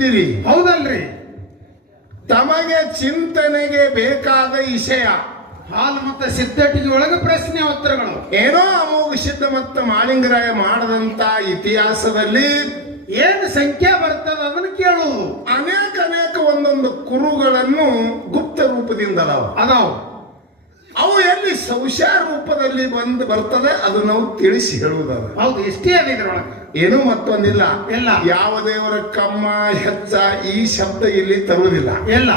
ಬಿಡ್ತೀರಿ. ಹೌದಲ್ರಿ? ತಮಗೆ ಚಿಂತನೆಗೆ ಬೇಕಾದ ವಿಷಯ ಹಾಲು ಮತ್ತೆ ಸಿದ್ಧಟಿಗೆ ಒಳಗೆ ಪ್ರಶ್ನೆ ಉತ್ತರಗಳು ಏನೋ ಅಮೋಘ ಸಿದ್ಧ ಮತ್ತು ಮಾಳಿಂಗರಾಯ ಮಾಡದಂತ ಇತಿಹಾಸದಲ್ಲಿ ಏನು ಸಂಖ್ಯೆ ಬರ್ತದ ಅದನ್ನು ಕೇಳುವುದು. ಅನೇಕ ಒಂದೊಂದು ಕುರುಗಳನ್ನು ಗುಪ್ತ ರೂಪದಿಂದ ಅದಾವು. ಅವು ಎಲ್ಲಿ ಸೌಶ್ಯ ರೂಪದಲ್ಲಿ ಬರ್ತದೆ ಅದು ನಾವು ತಿಳಿಸಿ ಹೇಳುವುದಲ್ಲ. ಹೌದು, ಎಷ್ಟೇ ಅದ ಇದ್ರೊಳಗೆ ಏನೂ ಮತ್ತೊಂದಿಲ್ಲ. ಎಲ್ಲ ಯಾವ ದೇವರ ಕಮ್ಮ ಹೆಚ್ಚ ಈ ಶಬ್ದ ಇಲ್ಲಿ ತರುವುದಿಲ್ಲ. ಎಲ್ಲ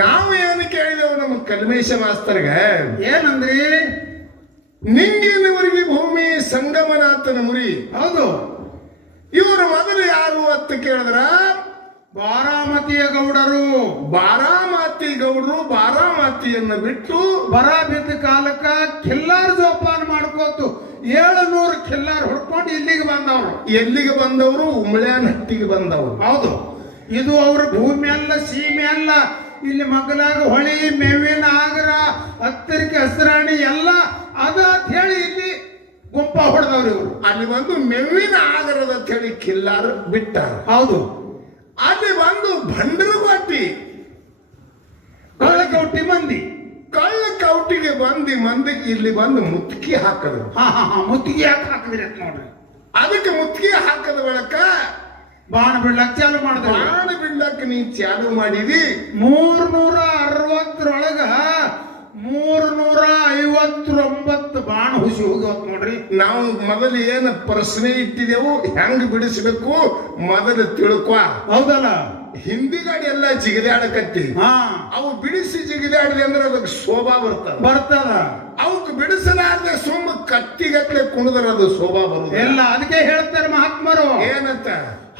ನಾವು ಏನು ಕೇಳಿದೆವು ನಮ್ಮ ಕಲ್ಮೇಶ ಮಾಸ್ತರ್ಗೆ, ಏನಂದ್ರಿ? ನಿಂಗಿನವರಿಗೆ ಭೂಮಿ ಸಂಗಮನಾಥನ ಮುರಿ. ಹೌದು. ಇವರು ಮೊದಲು ಯಾರು ಅಂತ ಕೇಳಿದ್ರ ಬಾರಾಮತಿಯ ಗೌಡರು. ಬಾರಾಮತಿ ಗೌಡರು ಬಾರಾಮತಿಯನ್ನು ಬಿಟ್ಟು ಬರ ಬಿದ್ದ ಕಾಲಕ್ಕ ಖಿಲ್ಲಾರ್ ಜೋಪಾನ ಮಾಡ್ಕೋತು 700 ಖಿಲ್ಲಾರ್ ಹೊಡ್ಕೊಂಡು ಇಲ್ಲಿಗೆ ಬಂದವರು. ಎಲ್ಲಿಗೆ ಬಂದವರು? ಉಮ್ಳ್ಯಾನಹಟ್ಟಿಗೆ ಬಂದವರು. ಹೌದು. ಇದು ಅವ್ರ ಭೂಮಿ ಅಲ್ಲ, ಸೀಮೆ ಅಲ್ಲ. ಇಲ್ಲಿ ಮಗಲಾಗ ಹೊಳಿ, ಮೇವಿನ ಆಗರ, ಹತ್ತರಿಕೆ ಹಸ್ರಾಣಿ ಎಲ್ಲ ಅದ ಅಂತ ಹೇಳಿ ಇಲ್ಲಿ ಗುಂಪ ಹೊಡೆದವ್ರು ಇವರು. ಅಲ್ಲಿ ಬಂದು ಮೇವಿನ ಆಗರದ ಹೇಳಿ ಖಿಲ್ಲಾರ್ ಬಿಟ್ಟಾರ. ಹೌದು. ಅಲ್ಲಿ ಬಂದು ಭಂಡರಗೋಟಿ ಕಳ್ಳಕೌಟಿ ಕಳ್ಳಕೌಟಿಗೆ ಮಂದಿ ಇಲ್ಲಿ ಬಂದು ಮುತ್ತಿಗೆ ಹಾಕದ್ರು. ಮುತ್ತಿಗೆ ಯಾಕೆ ಹಾಕಿದ್ರಿ ಅಂತ ನೋಡ್ರಿ. ಅದಕ್ಕೆ ಮುತ್ತಿಗೆ ಹಾಕದ ಬಳಿಕ ಬಾಣ ಬಿಡ್ಲಕ್ ಚಾಲು ಮಾಡಿದ್ರು. ಬಾಣ ಬಿಡ್ಲಕ್ ನೀ ಚಾಲು ಮಾಡಿದಿ. 360ರೊಳಗ 359 ಬಾಣ ಹುಸಿ ಹೋಗ್ಯವತ್ ನೋಡ್ರಿ. ನಾವು ಮೊದಲು ಏನು ಪ್ರಶ್ನೆ ಇಟ್ಟಿದೆವು, ಹೆಂಗ್ ಬಿಡಿಸ್ಬೇಕು ಮೊದಲು ತಿಳ್ಕೊ. ಹೌದಲ್ಲ? ಹಿಂದಿ ಗಾಡಿ ಎಲ್ಲ ಜಿಗಿದಾಡಕತ್ತಿ. ಅವು ಬಿಡಿಸಿ ಜಿಗಿದಾಡಿದೆ ಅಂದ್ರೆ ಅದಕ್ಕೆ ಶೋಭಾ ಬರ್ತದ. ಅವಕ್ಕೆ ಬಿಡಿಸಲಾರ್ದೆ ಸುಮ್ಮ ಕತ್ತಿಗಟ್ಲೆ ಕುಣಿದ್ರೆ ಅದು ಶೋಭಾ ಬರುದು ಎಲ್ಲ. ಅದಕ್ಕೆ ಹೇಳ್ತಾರೆ ಮಹಾತ್ಮರು ಏನಂತ,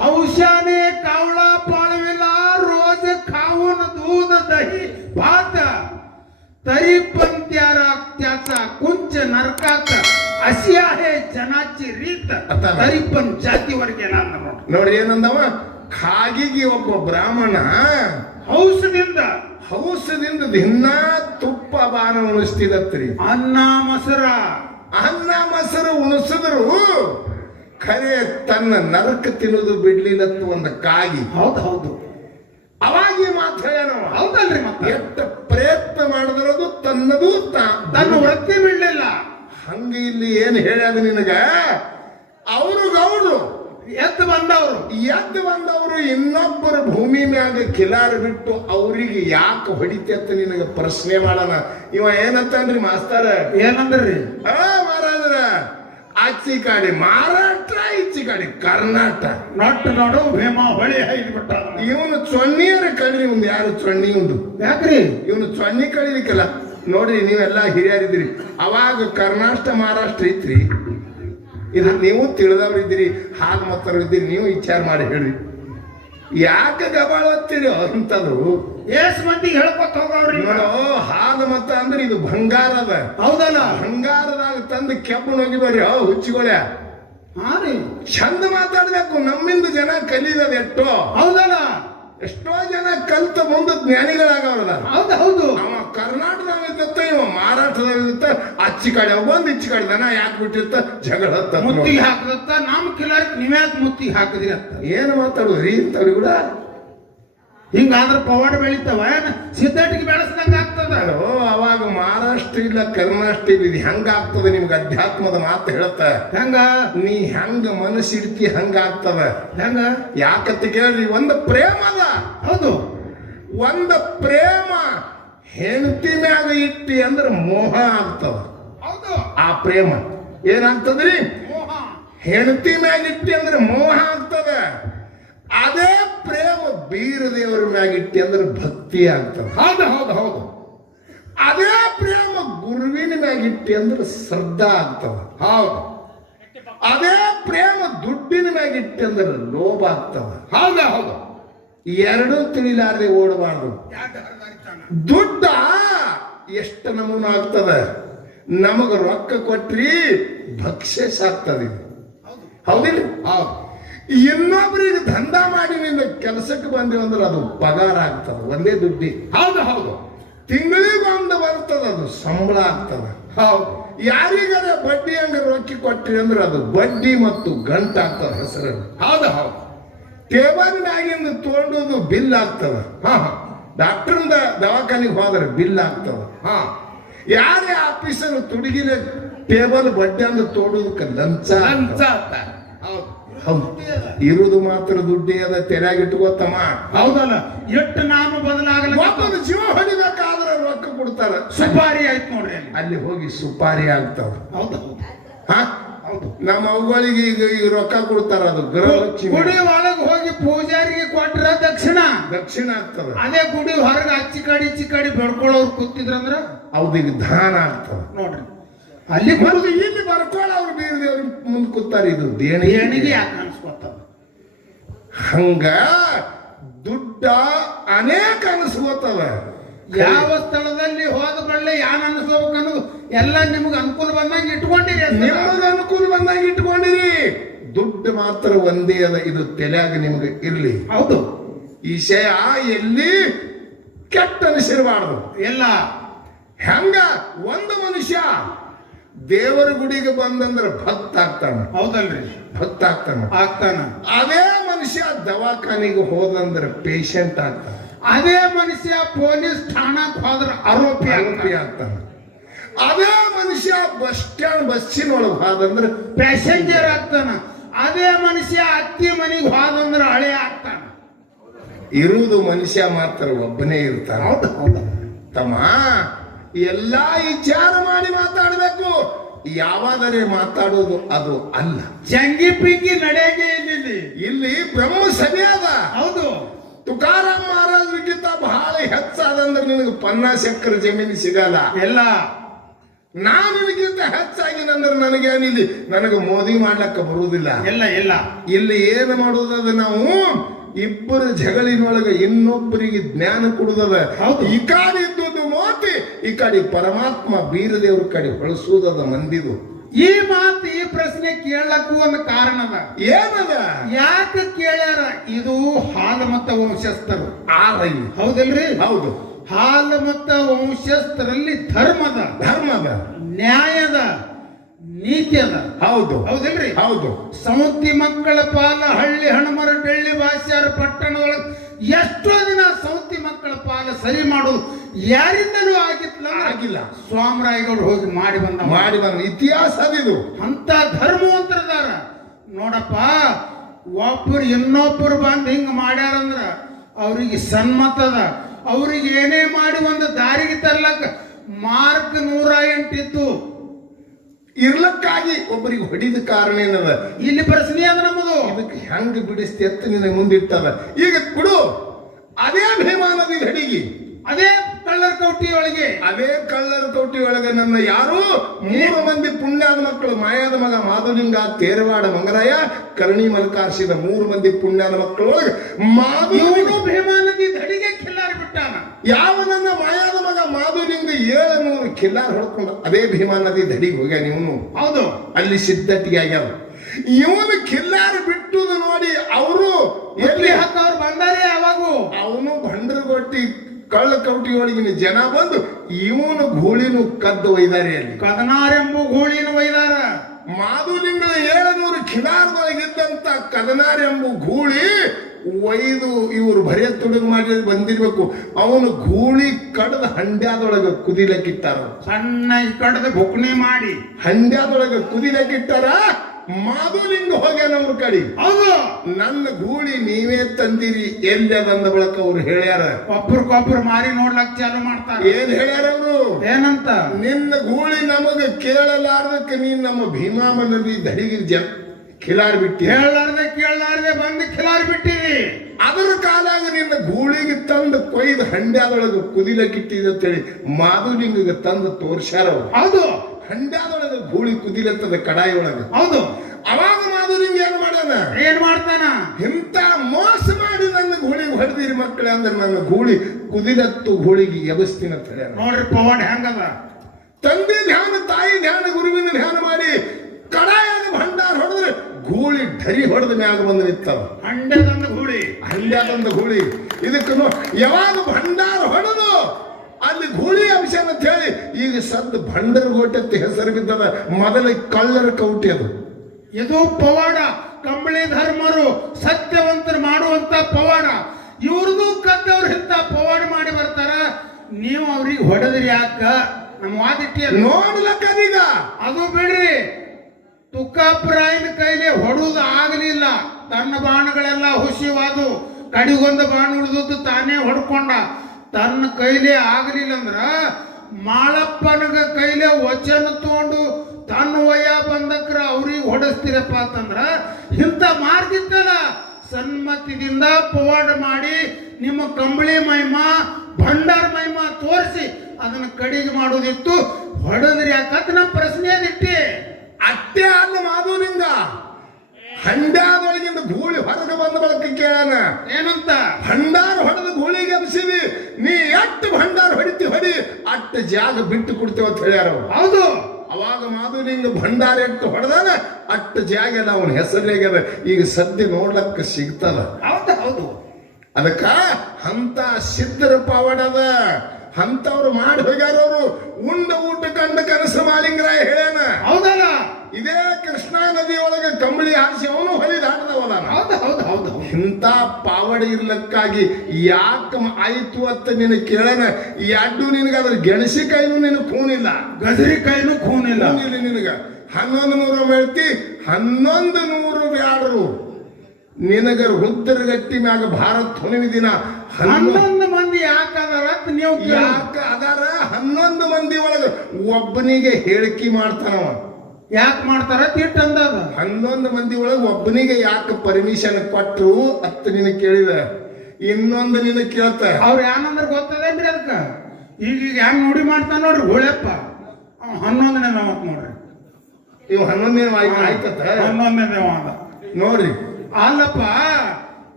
ಹೌಶಾನೆ ಕಾವಳ ಪಾಳವಿಲ್ಲ ರೋಜ खाऊन दूध दही भात तरी पण त्याचा कुंच नरकात अशी आहे जनाची रीत तरी पण ಜಾತಿವರ್ गेला ನೋಡ್ರಿ ಏನಂದವ. ಕಾಗಿಗೆ ಒಬ್ಬ ಬ್ರಾಹ್ಮಣ ಹೌಸದಿಂದ ದಿನ ತುಪ್ಪ ಬಾನ ಉಣಿಸ್ತಿದತ್ರಿ. ಅನ್ನ ಮೊಸರು ಉಣಿಸಿದ್ರು ಖರೆ ತನ್ನ ನರಕ ತಿನ್ನೋದು ಬಿಡ್ಲಿಲ್ಲತ್ತು ಒಂದು ಕಾಗಿ. ಹೌದು. ಅವಾಗಿ ಮಾತ್ರ ಏನವ. ಹೌದಲ್ರಿ? ಮತ್ತೆ ಎಷ್ಟು ಪ್ರಯತ್ನ ಮಾಡಿದ್ರದು ತನ್ನದು ತನ್ನ ವೃತ್ತಿ ಬಿಡ್ಲಿಲ್ಲ. ಹಂಗ ಇಲ್ಲಿ ಏನ್ ಹೇಳ್ಯಾದ ನಿನಗ, ಅವರು ಗೌಡ್ರು ಎದ್ದು ಬಂದವರು ಇನ್ನೊಬ್ಬರ ಭೂಮಿ ಮ್ಯಾಗ ಕಿಲಾರ ಬಿಟ್ಟು ಅವ್ರಿಗೆ ಯಾಕೆ ಹೊಡಿತತ್ತ ನಿನಗ ಪ್ರಶ್ನೆ ಮಾಡೋಣ. ಇವ ಏನಂತನ್ರಿ ಮಾಸ್ತರ? ಏನಂದ್ರಿ? ಮಹಾರಾಜರ ಆಚಿ ಕಾಡಿ ಮಹಾರಾಷ್ಟ್ರ, ಈಚಿ ಕಾಡಿ ಕರ್ನಾಟಕ. ನೋಡು ಭೀಮಾ ಹೊಳಿ ಐದು ಬಿಟ್ಟ. ಇವನು ಚೊನ್ನಿಯರ ಕಳ್ರಿ. ಒಂದು ಯಾರು ಚೊನ್ನಿ ಉಂಡು ಯಾಕ್ರಿ? ಇವನು ಚೊನ್ನಿ ಕಳಿಲಿಕ್ಕಲ್ಲ. ನೋಡ್ರಿ ನೀವೆಲ್ಲಾ ಹಿರಿಯರಿದ್ರಿ. ಅವಾಗ ಕರ್ನಾಟಕ ಮಹಾರಾಷ್ಟ್ರ ಇತ್ರಿ. ಇದು ನೀವು ತಿಳಿದವ್ರಿದ್ದೀರಿ, ಹಾಗೆ ಮತ್ತವ್ರು ಇದ್ದೀರಿ. ನೀವು ವಿಚಾರ ಮಾಡಿ ಹೇಳ್ರಿ, ಯಾಕೆ ಗಬಾಳ ಓದ್ತೀರಿ ಅಂತದು ಎಸ್ ಮಂದಿ ಹೇಳ್ಕೊತ ಹೋಗವ್ರಿ. ನೋಡೋ, ಹಾಲು ಮತ್ತ ಅಂದ್ರೆ ಇದು ಬಂಗಾರ ಅದ. ಹೌದಲ್ಲ? ಬಂಗಾರದಾಗ ತಂದು ಕೆಬ್ಬು ಹೋಗಿ ಬರ್ರಿ ಹುಚ್ಚಿಗೊಳ್ಯ. ಚಂದ ಮಾತಾಡ್ಬೇಕು. ನಮ್ಮಿಂದ ಜನ ಕಲೀದದ ಎಷ್ಟೋ. ಹೌದಲ್ಲ? ಎಷ್ಟೋ ಜನ ಕಲ್ತ ಮುಂದೆ ಜ್ಞಾನಿಗಳಾಗವ್ರದ. ಹೌದು. ಅವ ಕರ್ನಾಟಕದಾಗ ಇತ್ತ, ಇವ ಮಹಾರಾಷ್ಟ್ರದಾಗ ಇತ್ತ. ಅಚ್ಚಿ ಕಡೆ ಬಂದು ಇಚ್ಚಿ ಕಡೆ ದನ ಯಾಕೆ ಬಿಟ್ಟಿರ್ತ ಜಗಳ ಮುತ್ತಿಗೆ ಹಾಕದತ್ತ. ನಮ್ ಕಿಲಾರಕ್ಕೆ ನೀವ್ಯಾಕೆ ಮುತ್ತಿಗೆ ಹಾಕಿದ್ರಿ ಅಂತ ಏನು ಮಾತಾಡುದ್ರಿ ಇಂಥವ್ರು ಕೂಡ. ಹಿಂಗಾದ್ರ ಪವಾಡ ಬೆಳಿತಾವ, ಸಿದ್ಧಟಿಗೆ ಬೆಳೆಸ್ದಂಗ ಆಗ್ತದ. ಅವಾಗ ಮಹಾರಾಷ್ಟ್ರ ಇಲ್ಲ ಕರ್ನಾಟಕ ಇಲ್ಲ. ಇದು ಹೆಂಗ ಆಗ್ತದ? ನಿಮ್ಗೆ ಅಧ್ಯಾತ್ಮದ ಮಾತು ಹೇಳತ್ತ. ಹೆಂಗ? ನೀ ಹೆಂಗ ಮನಸ್ಸಿಡ್ತಿ ಹಂಗ ಆಗ್ತದ. ಹೆಂಗ? ಯಾಕಂತ ಕೇಳ್ರಿ, ಒಂದು ಪ್ರೇಮ ಅದ. ಹೌದು. ಒಂದು ಪ್ರೇಮ ಹೆಂಡತಿ ಮ್ಯಾಗ ಇಟ್ಟಿ ಅಂದ್ರೆ ಮೋಹ ಆಗ್ತದ. ಹೌದು. ಆ ಪ್ರೇಮ ಏನಾಗ್ತದ್ರಿ? ಹೆಂಡತಿ ಮ್ಯಾಗ ಇಟ್ಟಿ ಅಂದ್ರೆ ಮೋಹ ಆಗ್ತದ. ಅದೇ ಪ್ರೇಮ ಬೀರ ದೇವರ ಮ್ಯಾಗ ಇಟ್ಟಿ ಅಂದ್ರೆ ಭಕ್ತಿ ಆಗ್ತದ. ಹೌದು. ಅದೇ ಪ್ರೇಮ ಗುರುವಿನ ಮ್ಯಾಗ ಇಟ್ಟಿ ಅಂದ್ರೆ ಶ್ರದ್ಧಾ ಆಗ್ತದ. ಹೌದು. ಅದೇ ಪ್ರೇಮ ದುಡ್ಡಿನ ಮ್ಯಾಗ ಇಟ್ಟಿ ಅಂದ್ರೆ ಲೋಭ ಆಗ್ತದ. ಹೌದು. ಎರಡೂ ತಿಳಿಲಾರದೆ ಓಡಬಾರ್ದು. ದುಡ್ಡ ಎಷ್ಟು ನಮೂನ ಆಗ್ತದ. ನಮಗ ರೊಕ್ಕ ಕೊಟ್ರಿ ಭಕ್ಷ್ಯ ಸಾಕ್ತದೆ. ಹೌದಿಲ್ಲ? ಹೌದು. ಇನ್ನೊಬ್ರಿಗೆ ದಂಧ ಮಾಡಿ ನಿನ್ನ ಕೆಲಸಕ್ಕೆ ಬಂದಿವ ಅಂದ್ರೆ ಅದು ಪಗಾರ ಆಗ್ತದ. ಒಂದೇ ದುಡ್ಡಿ. ಹೌದು. ತಿಂಗಳಿಗೊಂದು ಬರ್ತದ, ಅದು ಸಂಬಳ ಆಗ್ತದ. ಹೌದು. ಯಾರಿಗಾರ ಬಡ್ಡಿ ಹಂಗ ರೊಕ್ಕಿ ಕೊಟ್ರಿ ಅಂದ್ರೆ ಅದು ಬಡ್ಡಿ ಮತ್ತು ಗಂಟ ಆಗ್ತದ ಹೆಸರು. ಹೌದು. ಟೇಬಲ್ನಾಗಿಂದ ತೊಗೊಂಡು ಬಿಲ್ ಆಗ್ತದ. ಡಾಕ್ಟರ್ದ ದವಾಖಾನಿಗೆ ಹೋದ್ರೆ ಬಿಲ್ ಆಗ್ತದ. ಯಾರೇ ಆಫೀಸರ್ ತುಡುಗಿನ ಟೇಬಲ್ ಬಡ್ಡೆ ಅಂದ ತೋಡುದಕ್ಕೆ ಲಂಚ ಆಗ್ತದ. ಹೌದು, ಇರುವುದು ಮಾತ್ರ ದುಡ್ಡಿ ಅದ ತೆರೆಯಾಗಿಟ್ಕೋತಮ್ಮ. ಹೌದಲ್ಲ, ಎಷ್ಟು ನಾಮ ಬದಲಾಗಲ್ಲ. ಒಬ್ಬನ ಜೀವ ಹೊಡಿಬೇಕಾದ್ರೆ ರೊಕ್ಕ ಕೊಡ್ತಾರ. ಸುಪಾರಿ ಆಯ್ತು ನೋಡ್ರಿ, ಅಲ್ಲಿ ಹೋಗಿ ಸುಪಾರಿ ಆಗ್ತಾವ. ಹೌದು, ನಮ್ಮ ಅವುಗಳಿಗೆ ಈಗ ರೊಕ್ಕ ಕೊಡ್ತಾರ. ಅದು ಗೃಹಲಕ್ಷ್ಮಿ. ಗುಡಿ ಒಳಗೆ ಹೋಗಿ ಪೂಜಾರಿಗೆ ಕೊಟ್ರ ದಕ್ಷಿಣ ಆಗ್ತದ. ಅದೇ ಗುಡಿ ಹೊರಗೆ ಅಚ್ಚಿ ಕಾಡಿ ಬೆಳ್ಕೊಳ್ಳೋರು ಕೂತಿದ್ರಂದ್ರ ಹೌದು, ಈಗ ದಾನ ಆಗ್ತದ ನೋಡ್ರಿ. ಅಲ್ಲಿ ಇಲ್ಲಿ ಬರ್ಕೊಳ್ಳ ಅವ್ರು ಬೇರೆ ದೇವ್ರ ಮುಂದ್ ಕೂತಾರ. ಇದು ದೇಣಿಗೆ ಯಾಕೆ ಅನ್ಸ್ಕೊತಾವ? ಹಂಗ ದುಡ್ಡ ಅನೇಕ ಅನಿಸ್ಕೋತದ. ಯಾವ ಸ್ಥಳದಲ್ಲಿ ಹೋದ ಬಳ್ಳೆ ಯಾನ್ ಅನ್ಸ್ಕೋಬೇಕು ಅನ್ನೋದು ಎಲ್ಲ ನಿಮ್ಗೆ ಅನುಕೂಲ ಬಂದಂಗೆ ಇಟ್ಕೊಂಡಿರಿ. ನಿಮಗೆ ಅನುಕೂಲ ಬಂದಂಗೆ ಇಟ್ಕೊಂಡಿರಿ. ದುಡ್ಡು ಮಾತ್ರ ಒಂದೇ ಅದ. ಇದು ತಲೆಯಾಗ ನಿಮ್ಗೆ ಇರ್ಲಿ. ಹೌದು, ಈ ವಿಷಯ ಎಲ್ಲಿ ಕೆಟ್ಟ ಅನಿಸಿರಬಾರ್ದು. ಎಲ್ಲ ಹೆಂಗ ಒಂದು ಮನುಷ್ಯ ದೇವರ ಗುಡಿಗೆ ಬಂದಂದ್ರ ಭಕ್ತ ಆಗ್ತಾನ. ಹೌದಲ್ರಿ, ಭಕ್ತ ಆಗ್ತಾನ. ಅದೇ ಮನುಷ್ಯ ದವಾಖಾನಿಗೆ ಹೋದಂದ್ರ ಪೇಷಂಟ್ ಆಗ್ತಾನ. ಅದೇ ಮನುಷ್ಯ ಪೊಲೀಸ್ ಠಾಣಕ್ ಹೋದ್ರ ಆರೋಪಿ ಆಗ್ತಾನ. ಅದೇ ಮನುಷ್ಯ ಬಸ್ ಸ್ಟ್ಯಾಂಡ್ ಬಸ್ಸಿನೊಳಗೆ ಹೋದಂದ್ರ ಪ್ಯಾಸೆಂಜರ್ ಆಗ್ತಾನ. ಅದೇ ಮನುಷ್ಯ ಅತ್ತಿ ಮನೆಗೆ ಹೋದಂದ್ರ ಹಳೆ ಆಗ್ತಾನ. ಇರುವುದು ಮನುಷ್ಯ ಮಾತ್ರ ಒಬ್ಬನೇ ಇರ್ತಾನ. ತಮ್ಮ, ಎಲ್ಲಾ ವಿಚಾರ ಮಾಡಿ ಮಾತಾಡ್ಬೇಕು. ಯಾವಾದರೆ ಮಾತಾಡೋದು ಅದು ಅಲ್ಲ. ಜಂಗಿ ಪಿಂಗಿ ನಡೆಯಗೆ ಇಲ್ಲಿ ಬ್ರಹ್ಮ ಸಭೆ ಅದ. ಹೌದು, ತುಕಾರಾಮ್ ಮಹಾರಾಜ್ರಿಗಿಂತ ಬಹಳ ಹೆಚ್ಚಾದಂದ್ರೆ ನಿನಗೆ 50 ಎಕರೆ ಜಮೀನು ಸಿಗಲ್ಲ. ಎಲ್ಲ ನಾನು ನಿನಗಿಂತ ಹೆಚ್ಚಾಗಿನಂದ್ರೆ ನನಗೇನಿಲ್ಲಿ ನನಗೆ ಮೋದಿ ಮಾಡ್ಲಕ್ಕ ಬರುವುದಿಲ್ಲ. ಎಲ್ಲ ಇಲ್ಲಿ ಏನು ಮಾಡೋದದ? ನಾವು ಇಬ್ಬರು ಜಗಳಿನೊಳಗೆ ಇನ್ನೊಬ್ಬರಿಗೆ ಜ್ಞಾನ ಕೊಡುದದ. ಈ ಕಡೆ ಇದ್ದುದು ಮೋತಿ, ಈ ಕಡೆ ಪರಮಾತ್ಮ ಬೀರದೇವ್ರ ಕಡೆ ಹೊಳಸುವುದದ ಮಂದಿದು. ಈ ಮಾತು, ಈ ಪ್ರಶ್ನೆ ಕೇಳಕ್ಕೂ ಒಂದು ಕಾರಣದ. ಏನದ? ಯಾಕೆ ಕೇಳ್ಯಾರ? ಇದು ಹಾಲಮತ ವಂಶಸ್ಥರು. ಹೌದಲ್ರಿ? ಹೌದು. ಹಾಲಮತ ವಂಶಸ್ಥರಲ್ಲಿ ಧರ್ಮದ ನ್ಯಾಯದ ನೀತಿ ಅದ. ಹೌದಲ್ರಿ? ಹೌದು. ಸೌತಿ ಮಕ್ಕಳ ಪಾಲ ಹಳ್ಳಿ ಹಣಮರ ಬೆಳ್ಳಿ ಭಾಷ್ಯಾರ ಪಟ್ಟಣದೊಳಗೆ ಎಷ್ಟೋ ದಿನ ಸೌತಿ ಮಕ್ಕಳ ಪಾಲ ಸರಿ ಮಾಡೋದು ಯಾರಿಂದಲೂ ಆಗಿಲ್ಲ. ಸ್ವಾಮರಾಯಗೌಡ ಹೋಗಿ ಮಾಡಿ ಬಂದ ಇತಿಹಾಸ ಅದಿದು. ಅಂತ ಧರ್ಮವಂತರದಾರ ನೋಡಪ್ಪ. ಒಬ್ಬರು ಇನ್ನೊಬ್ಬರು ಬಂದು ಹಿಂಗ ಮಾಡ್ಯಾರಂದ್ರ ಅವ್ರಿಗೆ ಸನ್ಮತದ. ಅವ್ರಿಗೆ ಏನೇ ಮಾಡಿ ಒಂದು ದಾರಿಗೆ ತರ್ಲಕ್ಕ ಮಾರ್ಕ್ 108 ಇತ್ತು. ಇರ್ಲಕ್ಕಾಗಿ ಒಬ್ಬರಿಗೆ ಹೊಡಿದ ಕಾರಣ ಏನದ? ಇಲ್ಲಿ ಪ್ರಶ್ನೆ ಅದ ನಮ್ಮದು. ಇದಕ್ಕೆ ಹೆಂಗ ಬಿಡಿಸ್ತಿ ಎತ್ತ ನಿನಗೆ ಮುಂದಿಟ್ಟದ. ಈಗ ಬಿಡು, ಅದೇ ಭೀಮಾ ನದಿ ಹಡಿಗಿ, ಅದೇ ಕಳ್ಳರ ಕೌಟಿ ಒಳಗೆ ನನ್ನ ಯಾರು 3 ಮಂದಿ ಪುಣ್ಯಾದ ಮಕ್ಕಳು, ಮಾಯಾದ ಮಗ ಮಾಧುಲಿಂಗ, ತೇರವಾಡ ಮಂಗರಾಯ, ಕರ್ಣಿ ಮಲ್ಕಾರ್ಸಿದ 3 ಮಂದಿ ಪುಣ್ಯಾದ ಮಕ್ಕಳು ಮಾಧುಲಿಂಗ ಭೀಮಾ ನದಿ ದಡಿಗೆ ಖಿಲ್ಲಾರಿ ಬಿಟ್ಟಾನ. ಯಾವ ನನ್ನ ಮಾಯಾದ ಮಗ ಮಾಧುಲಿಂಗ 700 ಖಿಲ್ಲಾರ್ ಹೊಡ್ಕೊಂಡು ಅದೇ ಭೀಮಾ ನದಿ ದಡಿಗೆ ಹೋಗ್ಯಾನ. ಇವನು ಹೌದು, ಅಲ್ಲಿ ಸಿದ್ಧತೆಗೆ ಆಗ್ಯಾವ. ಇವನು ಖಿಲ್ಲಾರ ಬಿಟ್ಟುದು ನೋಡಿ ಅವರು ಎಲ್ಲಿ ಹಾಕವ್ರು ಬಂದಾರೆ. ಅವಾಗೂ ಅವನು ಭಂಡ್ರಗೊಟ್ಟಿ ಕಳ್ಳ ಕೌಟಿ ಒಳಗಿನ ಜನ ಬಂದು ಇವನು ಗೂಳಿನೂ ಕದ್ದು ಒಯ್ದಾರೆ. ಅಲ್ಲಿ ಕದನಾರೆಂಬ ಗೂಳಿನ ಒಯ್ದಾರ. ಮಾಧುಲಿಂಗದ 700 ಖಿಲಾರದೊಳಗಿದ್ದಂತ ಕದನಾರೆಂಬ ಗೂಳಿ ಒಯ್ದು ಇವರು ಬರೇ ತುಡುಗು ಮಾಡಿ ಬಂದಿರ್ಬೇಕು. ಅವನು ಗೂಳಿ ಕಡದ ಹಂಡ್ಯಾದೊಳಗೆ ಕುದಿಲಕ್ಕಿಟ್ಟಾರ. ಸಣ್ಣ ಕಡದ ಬುಕ್ಣಿ ಮಾಡಿ ಹಂಡ್ಯಾದೊಳಗೆ ಕುದಿಲಕ್ಕಿಟ್ಟಾರ. ಮಾಧುಲಿಂಗ ಹೋಗ್ಯಾನ ಅವ್ರ ಕಡೆ. ಹೌದು, ನನ್ನ ಗೂಳಿ ನೀವೇ ತಂದಿರಿ ಎಲ್ಲಿ ಅದಂದ ಬಳಕ ಅವ್ರು ಹೇಳ್ಯಾರ. ಒಬ್ರಿಗೊಬ್ರು ಮಾರಿ ನೋಡ್ಲಕ್ ಚಾಲು ಮಾಡ್ತಾರ. ಏನ್ ಹೇಳ್ಯಾರ ಅವರು? ಏನಂತ? ನಿನ್ನ ಗೂಳಿ ನಮಗ ಕೇಳಲಾರ್ದಕ್ಕೆ ನೀನ್ ನಮ್ಮ ಭೀಮಾ ನದಿ ದಡಿಗೆ ಖಿಲಾರ್ ಬಿಟ್ಟಿ. ಕೇಳಲಾರ್ದೆ ಬಂದು ಖಿಲಾರ್ ಬಿಟ್ಟಿರಿ. ಅದರ ಕಾಲಾಗ ನಿನ್ನ ಗೂಳಿಗೆ ತಂದು ಕೊಯ್ದು ಹಂಡ್ಯಾದೊಳಗೆ ಕುದಿಲಕ್ಕಿಟ್ಟಿದಂತೇಳಿ ಮಾಧುಲಿಂಗಗೆ ತಂದು ತೋರ್ಸ್ಯಾರ. ಹೌದು, ಹಂಡ್ಯಾದೊಳಗೆ ಗೂಳಿ ಕುದಿಲತ್ತದ ಕಡಾಯಿ ಒಳಗೆ. ಹೌದು. ಅವಾಗ ಮಾಧುಲಿಂಗ ಏನ್ ಮಾಡ್ತಾನ? ಇಂತ ಮೋಸ ಮಾಡಿ ನನ್ನ ಗೂಳಿಗೆ ಹೊಡೆದಿರಿ ಮಕ್ಕಳೇ ಅಂದ್ರೆ ನನ್ನ ಗೂಳಿ ಕುದಿಲತ್ತು ಗೂಳಿಗೆ ಎಬಸ್ತಿನ ನೋಡ್ರಿ ಪವಾಡ ಹೆಂಗದ. ತಂದೆ ಧ್ಯಾನ, ತಾಯಿ ಧ್ಯಾನ, ಗುರುವಿನ ಧ್ಯಾನ ಮಾಡಿ ಕಡಾಯದ ಭಂಡಾರ ಹೊಡೆದ್ರೆ ಗೂಳಿ ಢರಿ ಹೊಡೆದ ಮ್ಯಾಗ ಬಂದು ನಿಂತವ. ಹಂಡ್ಯಾದಂದ ಗೂಳಿ ಇದಕ್ಕೆ ಯಾವಾಗ ಭಂಡಾರ ಹೊಡೆದು ಅಲ್ಲಿ ಗೂಳಿ ಅಂಶ ಅಂತ ಹೇಳಿ ಈಗ ಸದ್ದು ಭಂಡರಗೋಟೆ ಹೆಸರು ಬಿದ್ದದ. ಮೊದಲ ಕಳ್ಳರ ಕೌಟಿ ಅದು. ಇದು ಪವಾಡ. ಕಂಬಳಿ ಧರ್ಮರು ಸತ್ಯವಂತರು ಮಾಡುವಂತ ಪವಾಡ, ಇವ್ರದ್ದು ಕದ್ದವ್ರು ಇಂಥ ಪವಾಡ ಮಾಡಿ ಬರ್ತಾರ. ನೀವು ಅವ್ರಿಗೆ ಹೊಡೆದ್ರಿ ಯಾಕ? ನಮ್ಮ ವಾದಿಟ್ಟಿ ನೋಡ್ಲಕ್ಕದೀಗ ಅದು ಬಿಡ್ರಿ. ತುಕ್ಕಾಪುರಾಯನ ಕೈಲಿ ಹೊಡುವುದು ಆಗಲಿಲ್ಲ. ತನ್ನ ಬಾಣಗಳೆಲ್ಲ ಹುಸಿವಾದು, ಕಡಿಗೊಂದು ಬಾಣ ಉಳಿದದ್ದು ತಾನೇ ಹೊಡ್ಕೊಂಡ. ತನ್ನ ಕೈಲಿ ಆಗಲಿಲ್ಲ ಅಂದ್ರ ಮಾಳಪ್ಪನಗ ಕೈಲೇ ವಚನ ತಗೊಂಡು ತನ್ನ ವಯ ಬಂದಕ್ರ ಅವ್ರಿಗೆ ಹೊಡೆಸ್ತೀರಪ್ಪ ಅಂತಂದ್ರ ಇಂಥ ಮಾರ್ಗಿತ್ತಲ್ಲ, ಸನ್ಮತಿದಿಂದ ಪವಾಡ ಮಾಡಿ ನಿಮ್ಮ ಕಂಬಳಿ ಮಹಿಮಾ ಭಂಡಾರ ಮಹಿಮಾ ತೋರಿಸಿ ಅದನ್ನ ಕಡಿಗೆ ಮಾಡೋದಿತ್ತು. ಹೊಡೆದ್ರಿ ಯಾಕಂತ ನಮ್ಮ ಪ್ರಶ್ನೆ ಏನಿಟ್ಟಿ. ಅಟ್ಟೆ ಅಲ್ಲ ಮಾಧುಲಿಂಗ, ಹಂಡಾದೊಳಗಿಂದ ಗೂಳಿ ಹೊರಗೆ ಬಂದ ಬಳಕ ಕೇಳಣ ಏನಂತ? ಭಂಡಾರ ಹೊಡೆದ ಗೂಳಿಗೆ ಎಬ್ಸಿವಿ, ನೀ ಎಷ್ಟು ಭಂಡಾರ ಹೊಡಿ ಅಟ್ಟ ಜಾಗ ಬಿಟ್ಟು ಕೊಡ್ತೇವ ಅಂತ ಹೇಳ್ಯಾರ ಅವ್ರು. ಹೌದು. ಅವಾಗ ಮಾಧುಲಿಂಗ ಭಂಡಾರ ಎಟ್ಟು ಹೊಡೆದಾನ ಅಟ್ಟ ಜಾಗ ಎಲ್ಲ ಅವನ ಹೆಸರಿನಾಗ್ಯದ. ಈಗ ಸದ್ಯ ನೋಡ್ಲಕ್ಕ ಸಿಗ್ತದ. ಹೌದು ಹೌದು. ಅದಕ್ಕ ಅಂತ ಸಿದ್ಧರ ಪವಾಡದ ಅಂತವ್ರು ಮಾಡಿ ಹೋಗ್ಯಾರವ್ರು. ಉಂಡ ಊಟ ಕಂಡ ಕನಸು ಮಾಲಿಂಗರಾಯ ಹೇಳ್ಯಾನ. ಹೌದಲ್ಲ? ಇದೇ ಕೃಷ್ಣಾ ನದಿ ಒಳಗೆ ಕಂಬಳಿ ಹಾರಿಸಿ ಅವನು ಹೊಲಿ ದಾಟದವಲ್ಲ. ಹೌದು ಹೌದು ಹೌದು. ಇಂಥ ಪಾವಡ ಇರ್ಲಕ್ಕಾಗಿ ಯಾಕ ಆಯ್ತು ಅಂತ ನಿನ್ನ ಕೇಳನ. ಎಡ್ಡು ನಿನಗ ಅದ್ರ ಗೆಣಸಿ ಕೈನು ನಿನಗೆ ಖೂನಿಲ್ಲ, ಗಜರಿ ಕೈನು ಖೂನಿಲ್ಲ ನಿನಗ. 1100 ಹೇಳ್ತಿ, 1100 ಬ್ಯಾಡರು ನಿನಗ ರುದ್ರಗಟ್ಟಿ ಮ್ಯಾಗ ಭಾರತ್ ಹುಣ್ಣಿಮೆ ದಿನ 11 ಮಂದಿ ಯಾಕದಾರ ನೀವು ಯಾಕ ಅದಾರ? 11 ಮಂದಿ ಒಳಗ ಒಬ್ಬನಿಗೆ ಹೇಳಿಕೆ ಮಾಡ್ತಾನವ. ಯಾಕೆ ಮಾಡ್ತಾರ ತಿಟ್ಟ ಅಂದದ. 11 ಮಂದಿ ಒಳಗೆ ಒಬ್ಬನಿಗೆ ಯಾಕೆ ಪರ್ಮಿಷನ್ ಕೊಟ್ರು ಅತ್ತ ನಿನಗೆ ಕೇಳಿದ. ಇನ್ನೊಂದು ನಿನಗೆ ಕೇಳ್ತ, ಅವ್ರು ಏನಂದ್ರೆ ಗೊತ್ತದೇನ್ರಿ ಅದಕ್ಕ? ಈಗ ಹೆಂಗ್ ನೋಡಿ ಮಾಡ್ತಾನ ನೋಡ್ರಿ ಹೋಳೆಪ್ಪ. 11ನೇ ನಾವತ್ ನೋಡ್ರಿ. ಇವ್ 11ನೇ ಆಯ್ತತ್ತ 11ನೇ ನಾವ ನೋಡ್ರಿ. ಅಲ್ಲಪ್ಪ,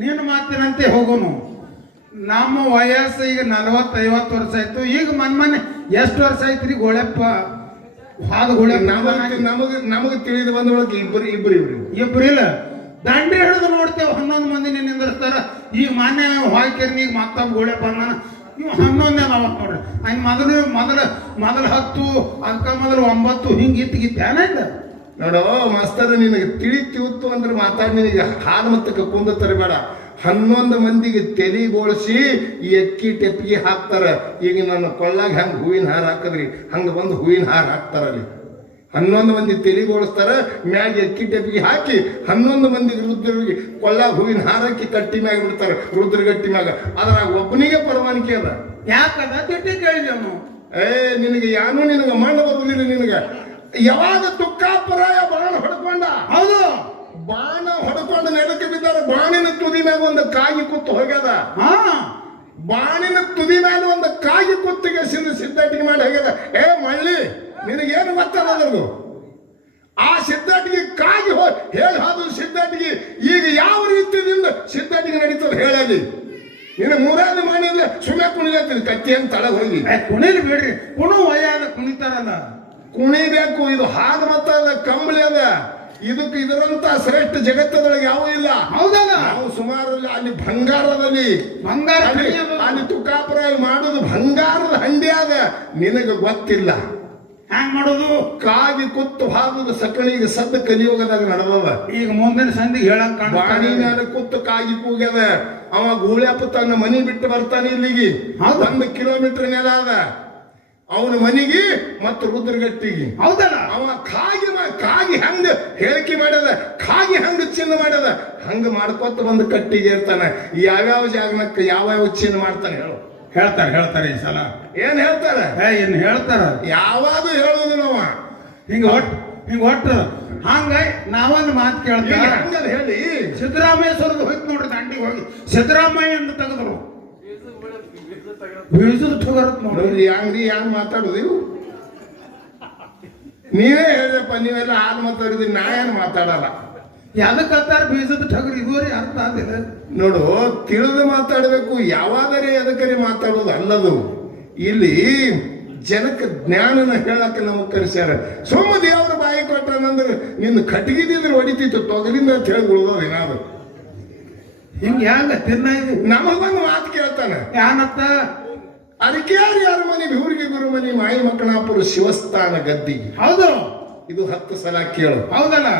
ನೀನು ಮಾತಿನಂತೆ ಹೋಗೋನು. ನಮ್ಮ ವಯಸ್ಸು ಈಗ 40-50 ವರ್ಷ ಆಯ್ತು. ಈಗ ಮನ್ಮನೆ ಎಷ್ಟು ವರ್ಷ ಐತ್ರಿ ಗೋಳೆಪ್ಪ? ಹಾದು ಗೋಳೆ ನಮಗೆ ತಿಳಿದು ಬಂದ ಒಳಗೆ ಇಬ್ರು ಇಲ್ಲ. ದಂಡೆ ಹಿಡಿದು ನೋಡ್ತೇವೆ 11 ಮಂದಿ ನಿಂದಿರ್ತಾರ. ಈಗ ಮಾನ್ಯ ವಾಯ್ಕರ್ನಿಗೆ ಮತ್ತೊಬ್ಬ ಗೋಳೆಪ್ಪ ಅಂದಾನ. ಇವ್ 11ನೇ ನಾವತ್ ನೋಡ್ರಿ. ಹಂಗ ಮೊದಲು 10, ಅದಕ್ಕ ಮೊದಲು 9 ಹಿಂಗ ಇತ್ತಿಗಿತ್ತೇನ ಇಲ್ಲ ನೋಡೋ ಮಾಸ್ತರ್. ನಿನಗೆ ತಿಳಿತಿತ್ತು ಅಂದ್ರೆ ಮಾತಾಡಿ ನಿನಗೆ ಹಾಲು ಮತ್ತಕ್ಕೆ ಕುಂದ ತರಬೇಡ. 11 ಮಂದಿಗೆ ತೆಲಿಗೊಳಿಸಿ ಈ ಅಕ್ಕಿ ಟೆಪ್ಪಿಗೆ ಹಾಕ್ತಾರ. ಈಗ ನನ್ನ ಕೊಳ್ಳಾಗ ಹೆಂಗ್ ಹೂವಿನ ಹಾರ ಹಾಕದ್ರಿ ಹಂಗ ಬಂದು ಹೂವಿನ ಹಾರ ಹಾಕ್ತಾರ. ಅಲ್ಲಿ 11 ಮಂದಿ ತೆಲಿಗೊಳಿಸ್ತಾರ, ಮ್ಯಾಗ ಅಕ್ಕಿ ಟೆಪ್ಪಿಗೆ ಹಾಕಿ 11 ಮಂದಿಗೆ ರುದ್ರಿಗೆ ಕೊಳ್ಳಾಗ ಹೂವಿನ ಹಾರ ಹಾಕಿ ಕಟ್ಟಿ ಮ್ಯಾಗ ಬಿಡ್ತಾರ, ರುದ್ರಗಟ್ಟಿ ಮ್ಯಾಗ. ಅದ್ರಾಗ ಒಬ್ಬನಿಗೆ ಪರವಾನಿಕೆ ಅದ. ಯಾಕದ ತಿಟ್ಟಿ ಕೇಳಿದೆವನು. ನಿನಗೆ ಯಾನು ನಿನಗ ಮಣ್ಣು ಬರುವುದಿಲ್ಲ. ನಿನಗ ಯಾವಾಗ ತುಕ್ಕಾಪರಾಯ ಬಾಣ ಹೊಡ್ಕೊಂಡ, ಹೌದು, ಬಾಣ ಹೊಡ್ಕೊಂಡು ನೆಲಕ್ಕೆ ಬಿದ್ದಾರ. ಬಾಣಿನ ತುದಿ ಮ್ಯಾಗ ಒಂದು ಕಾಗಿ ಕುತ್ತು ಹೋಗ್ಯದ. ಬಾಣಿನ ತುದಿ ಮ್ಯಾಲ ಒಂದು ಕಾಗಿ ಕುತ್ತಿಗೆ ಸಿದ್ಧಾಟಿಗೆ ಮಾಡಿ ಹೋಗ್ಯದ. ಮಳ್ಳಿ ನಿನಗೇನು ಗೊತ್ತದು? ಆ ಸಿದ್ಧಾಟಿಗೆ ಕಾಗಿ ಹೇಳಿ ಹೋದ ಸಿದ್ಧಾಟಿಗೆ ಈಗ ಯಾವ ರೀತಿಯಿಂದ ಸಿದ್ಧಾಟಿಗೆ ನಡೀತದ ಹೇಳಲಿ. ನೀನು 3ನೇ ಮಾಡಿದ್ರೆ ಸುಮ್ಮನೆ ಕುಣಿಲತ್ತೀನಿ ಕತ್ತಿ ಅಂತ ತಳ ಹೋಗಿ. ಕುಣಿಲಿ ಬಿಡ್ರಿ, ಕುಣು ವಯ್ಯಾದ ಕುಣಿತಾರಲ್ಲ, ಕುಣಿಬೇಕು. ಇದು ಹಾದ ಮತ್ತ ಕಂಬಳಿ ಅದ. ಇದರಂತ ಶ್ರೇಷ್ಠ ಜಗತ್ತದೊಳಗೆ ಯಾವ ಇಲ್ಲ. ಹೌದಲ್ಲ? ನಾವು ಸುಮಾರು ಅಲ್ಲಿ ಬಂಗಾರದಲ್ಲಿ ಅಲ್ಲಿ ತುಕ್ಕಾಪುರ ಮಾಡೋದು ಬಂಗಾರದ ಹಂಡಿ ಆದ. ನಿನಗೆ ಗೊತ್ತಿಲ್ಲ ಹ್ಯಾಂಗ ಮಾಡೋದು. ಕಾಗಿ ಕುತ್ತು ಹಾದುದು ಸಕಳಿಗೆ ಸದ್ದ ಕಲಿಯೋಗದಾಗ ನಡೆದದ. ಈಗ ಮುಂದಿನ ಸಂದಿಗೆ ಹೇಳಕ್ ಬಾಣಿ ಮ್ಯಾಲ ಕುತ್ತು ಕಾಗಿ ಕೂಗ್ಯದ. ಅವ ಗೂಳ್ಯಪ್ಪ ತನ್ನ ಮನಿ ಬಿಟ್ಟು ಬರ್ತಾನೆ ಇಲ್ಲಿಗೆ. 1 ಕಿಲೋಮೀಟರ್ ನೆಲ ಅದ ಅವನ ಮನಿಗೆ ಮತ್ತು ರುದ್ರಗಟ್ಟಿಗೆ. ಹೌದಲ್ಲ? ಅವ ಕಾಗಿ ಹಂಗ ಹೇಳಿಕೆ ಮಾಡ್ಯದ, ಕಾಗಿ ಹಂಗ ಚಿನ್ನ ಮಾಡ್ಯದ. ಹಂಗ ಮಾಡ್ಕೊತ ಬಂದು ಕಟ್ಟಿಗೆ ಇರ್ತಾನೆ. ಯಾವ್ಯಾವ ಜಾಗನಕ್ಕ ಯಾವ ಚಿನ್ನ ಮಾಡ್ತಾನೆ ಹೇಳು. ಹೇಳ್ತಾರೆ ಈ ಸಲ. ಏನ್ ಹೇಳ್ತಾರ? ಏನ್ ಹೇಳ್ತಾರ? ಯಾವಾಗ ಹೇಳುದು ನಾವ ಹಿಂಗ ಒಟ್ಟು ಹಂಗ ನಾವೊಂದು ಮಾತು ಕೇಳ್ತಾರೆ. ಹಂಗ ಹೇಳಿ ಸಿದ್ದರಾಮೇಶ್ವರದ ಹೋಯ್ತು ನೋಡ್ರಿ, ದಂಡಿಗೆ ಹೋಗಿ ಸಿದ್ದರಾಮಯ್ಯ ಅಂತ ತೆಗೆದ್ರು. ಬೀಜದ ಟಗರತ್ ನೋಡ್ರಿ. ಹೆಂಗ್ ಮಾತಾಡುದು ಇವು? ನೀವೇ ಹೇಳ್ರಪ್ಪ. ನೀವೆಲ್ಲ ಹಾಲು ಮಾತಾಡಿದ್ರಿ, ನಾ ಏನ್ ಮಾತಾಡಲ್ಲ. ಯಾವ್ದಕ್ಕತ್ತಾರ ಬೀಜದ ಟಗರು? ಇದುವರೆ ಅರ್ಥ ಆಗಿಲ್ಲ ನೋಡು. ತಿಳಿದು ಮಾತಾಡಬೇಕು. ಯಾವಾಗರೇ ಅದಕ್ಕರೆ ಮಾತಾಡೋದು ಅಲ್ಲದು. ಇಲ್ಲಿ ಜನಕ್ಕೆ ಜ್ಞಾನನ ಹೇಳಕ್ಕೆ ನಮಗ್ ಕರೆಸ್ಯಾರ. ಸೋಮ ದೇವರ ಬಾಯಿ ಕೊಟ್ಟನಂದ್ರೆ ನಿನ್ನ ಕಟ್ಟಿಗಿದ್ರೆ ಹೊಡಿತಿತ್ತು, ತೊಗಲಿಂದ ಅಂತ ಹೇಳಿ ಉಳಿದೋದು ಏನಾದ್ರು. ಹಿಂಗ ಹೆಂಗ ತಿನ್ನ ನಮಗೊಂದು ಮಾತು ಕೇಳ್ತಾನೆ. ಯಾನತ್ತ? ಅರಿಕೆಯಾರಿ ಅರಮನೆ ಊರಿಗೆ ಗುರುಮನಿ ಮಾಯಿ ಮಕ್ಕಳಾಪುರ ಶಿವಸ್ಥಾನ ಗದ್ದಿಗೆ. ಹೌದು, ಇದು 10 ಸಲ ಕೇಳು. ಹೌದಲ್ಲ?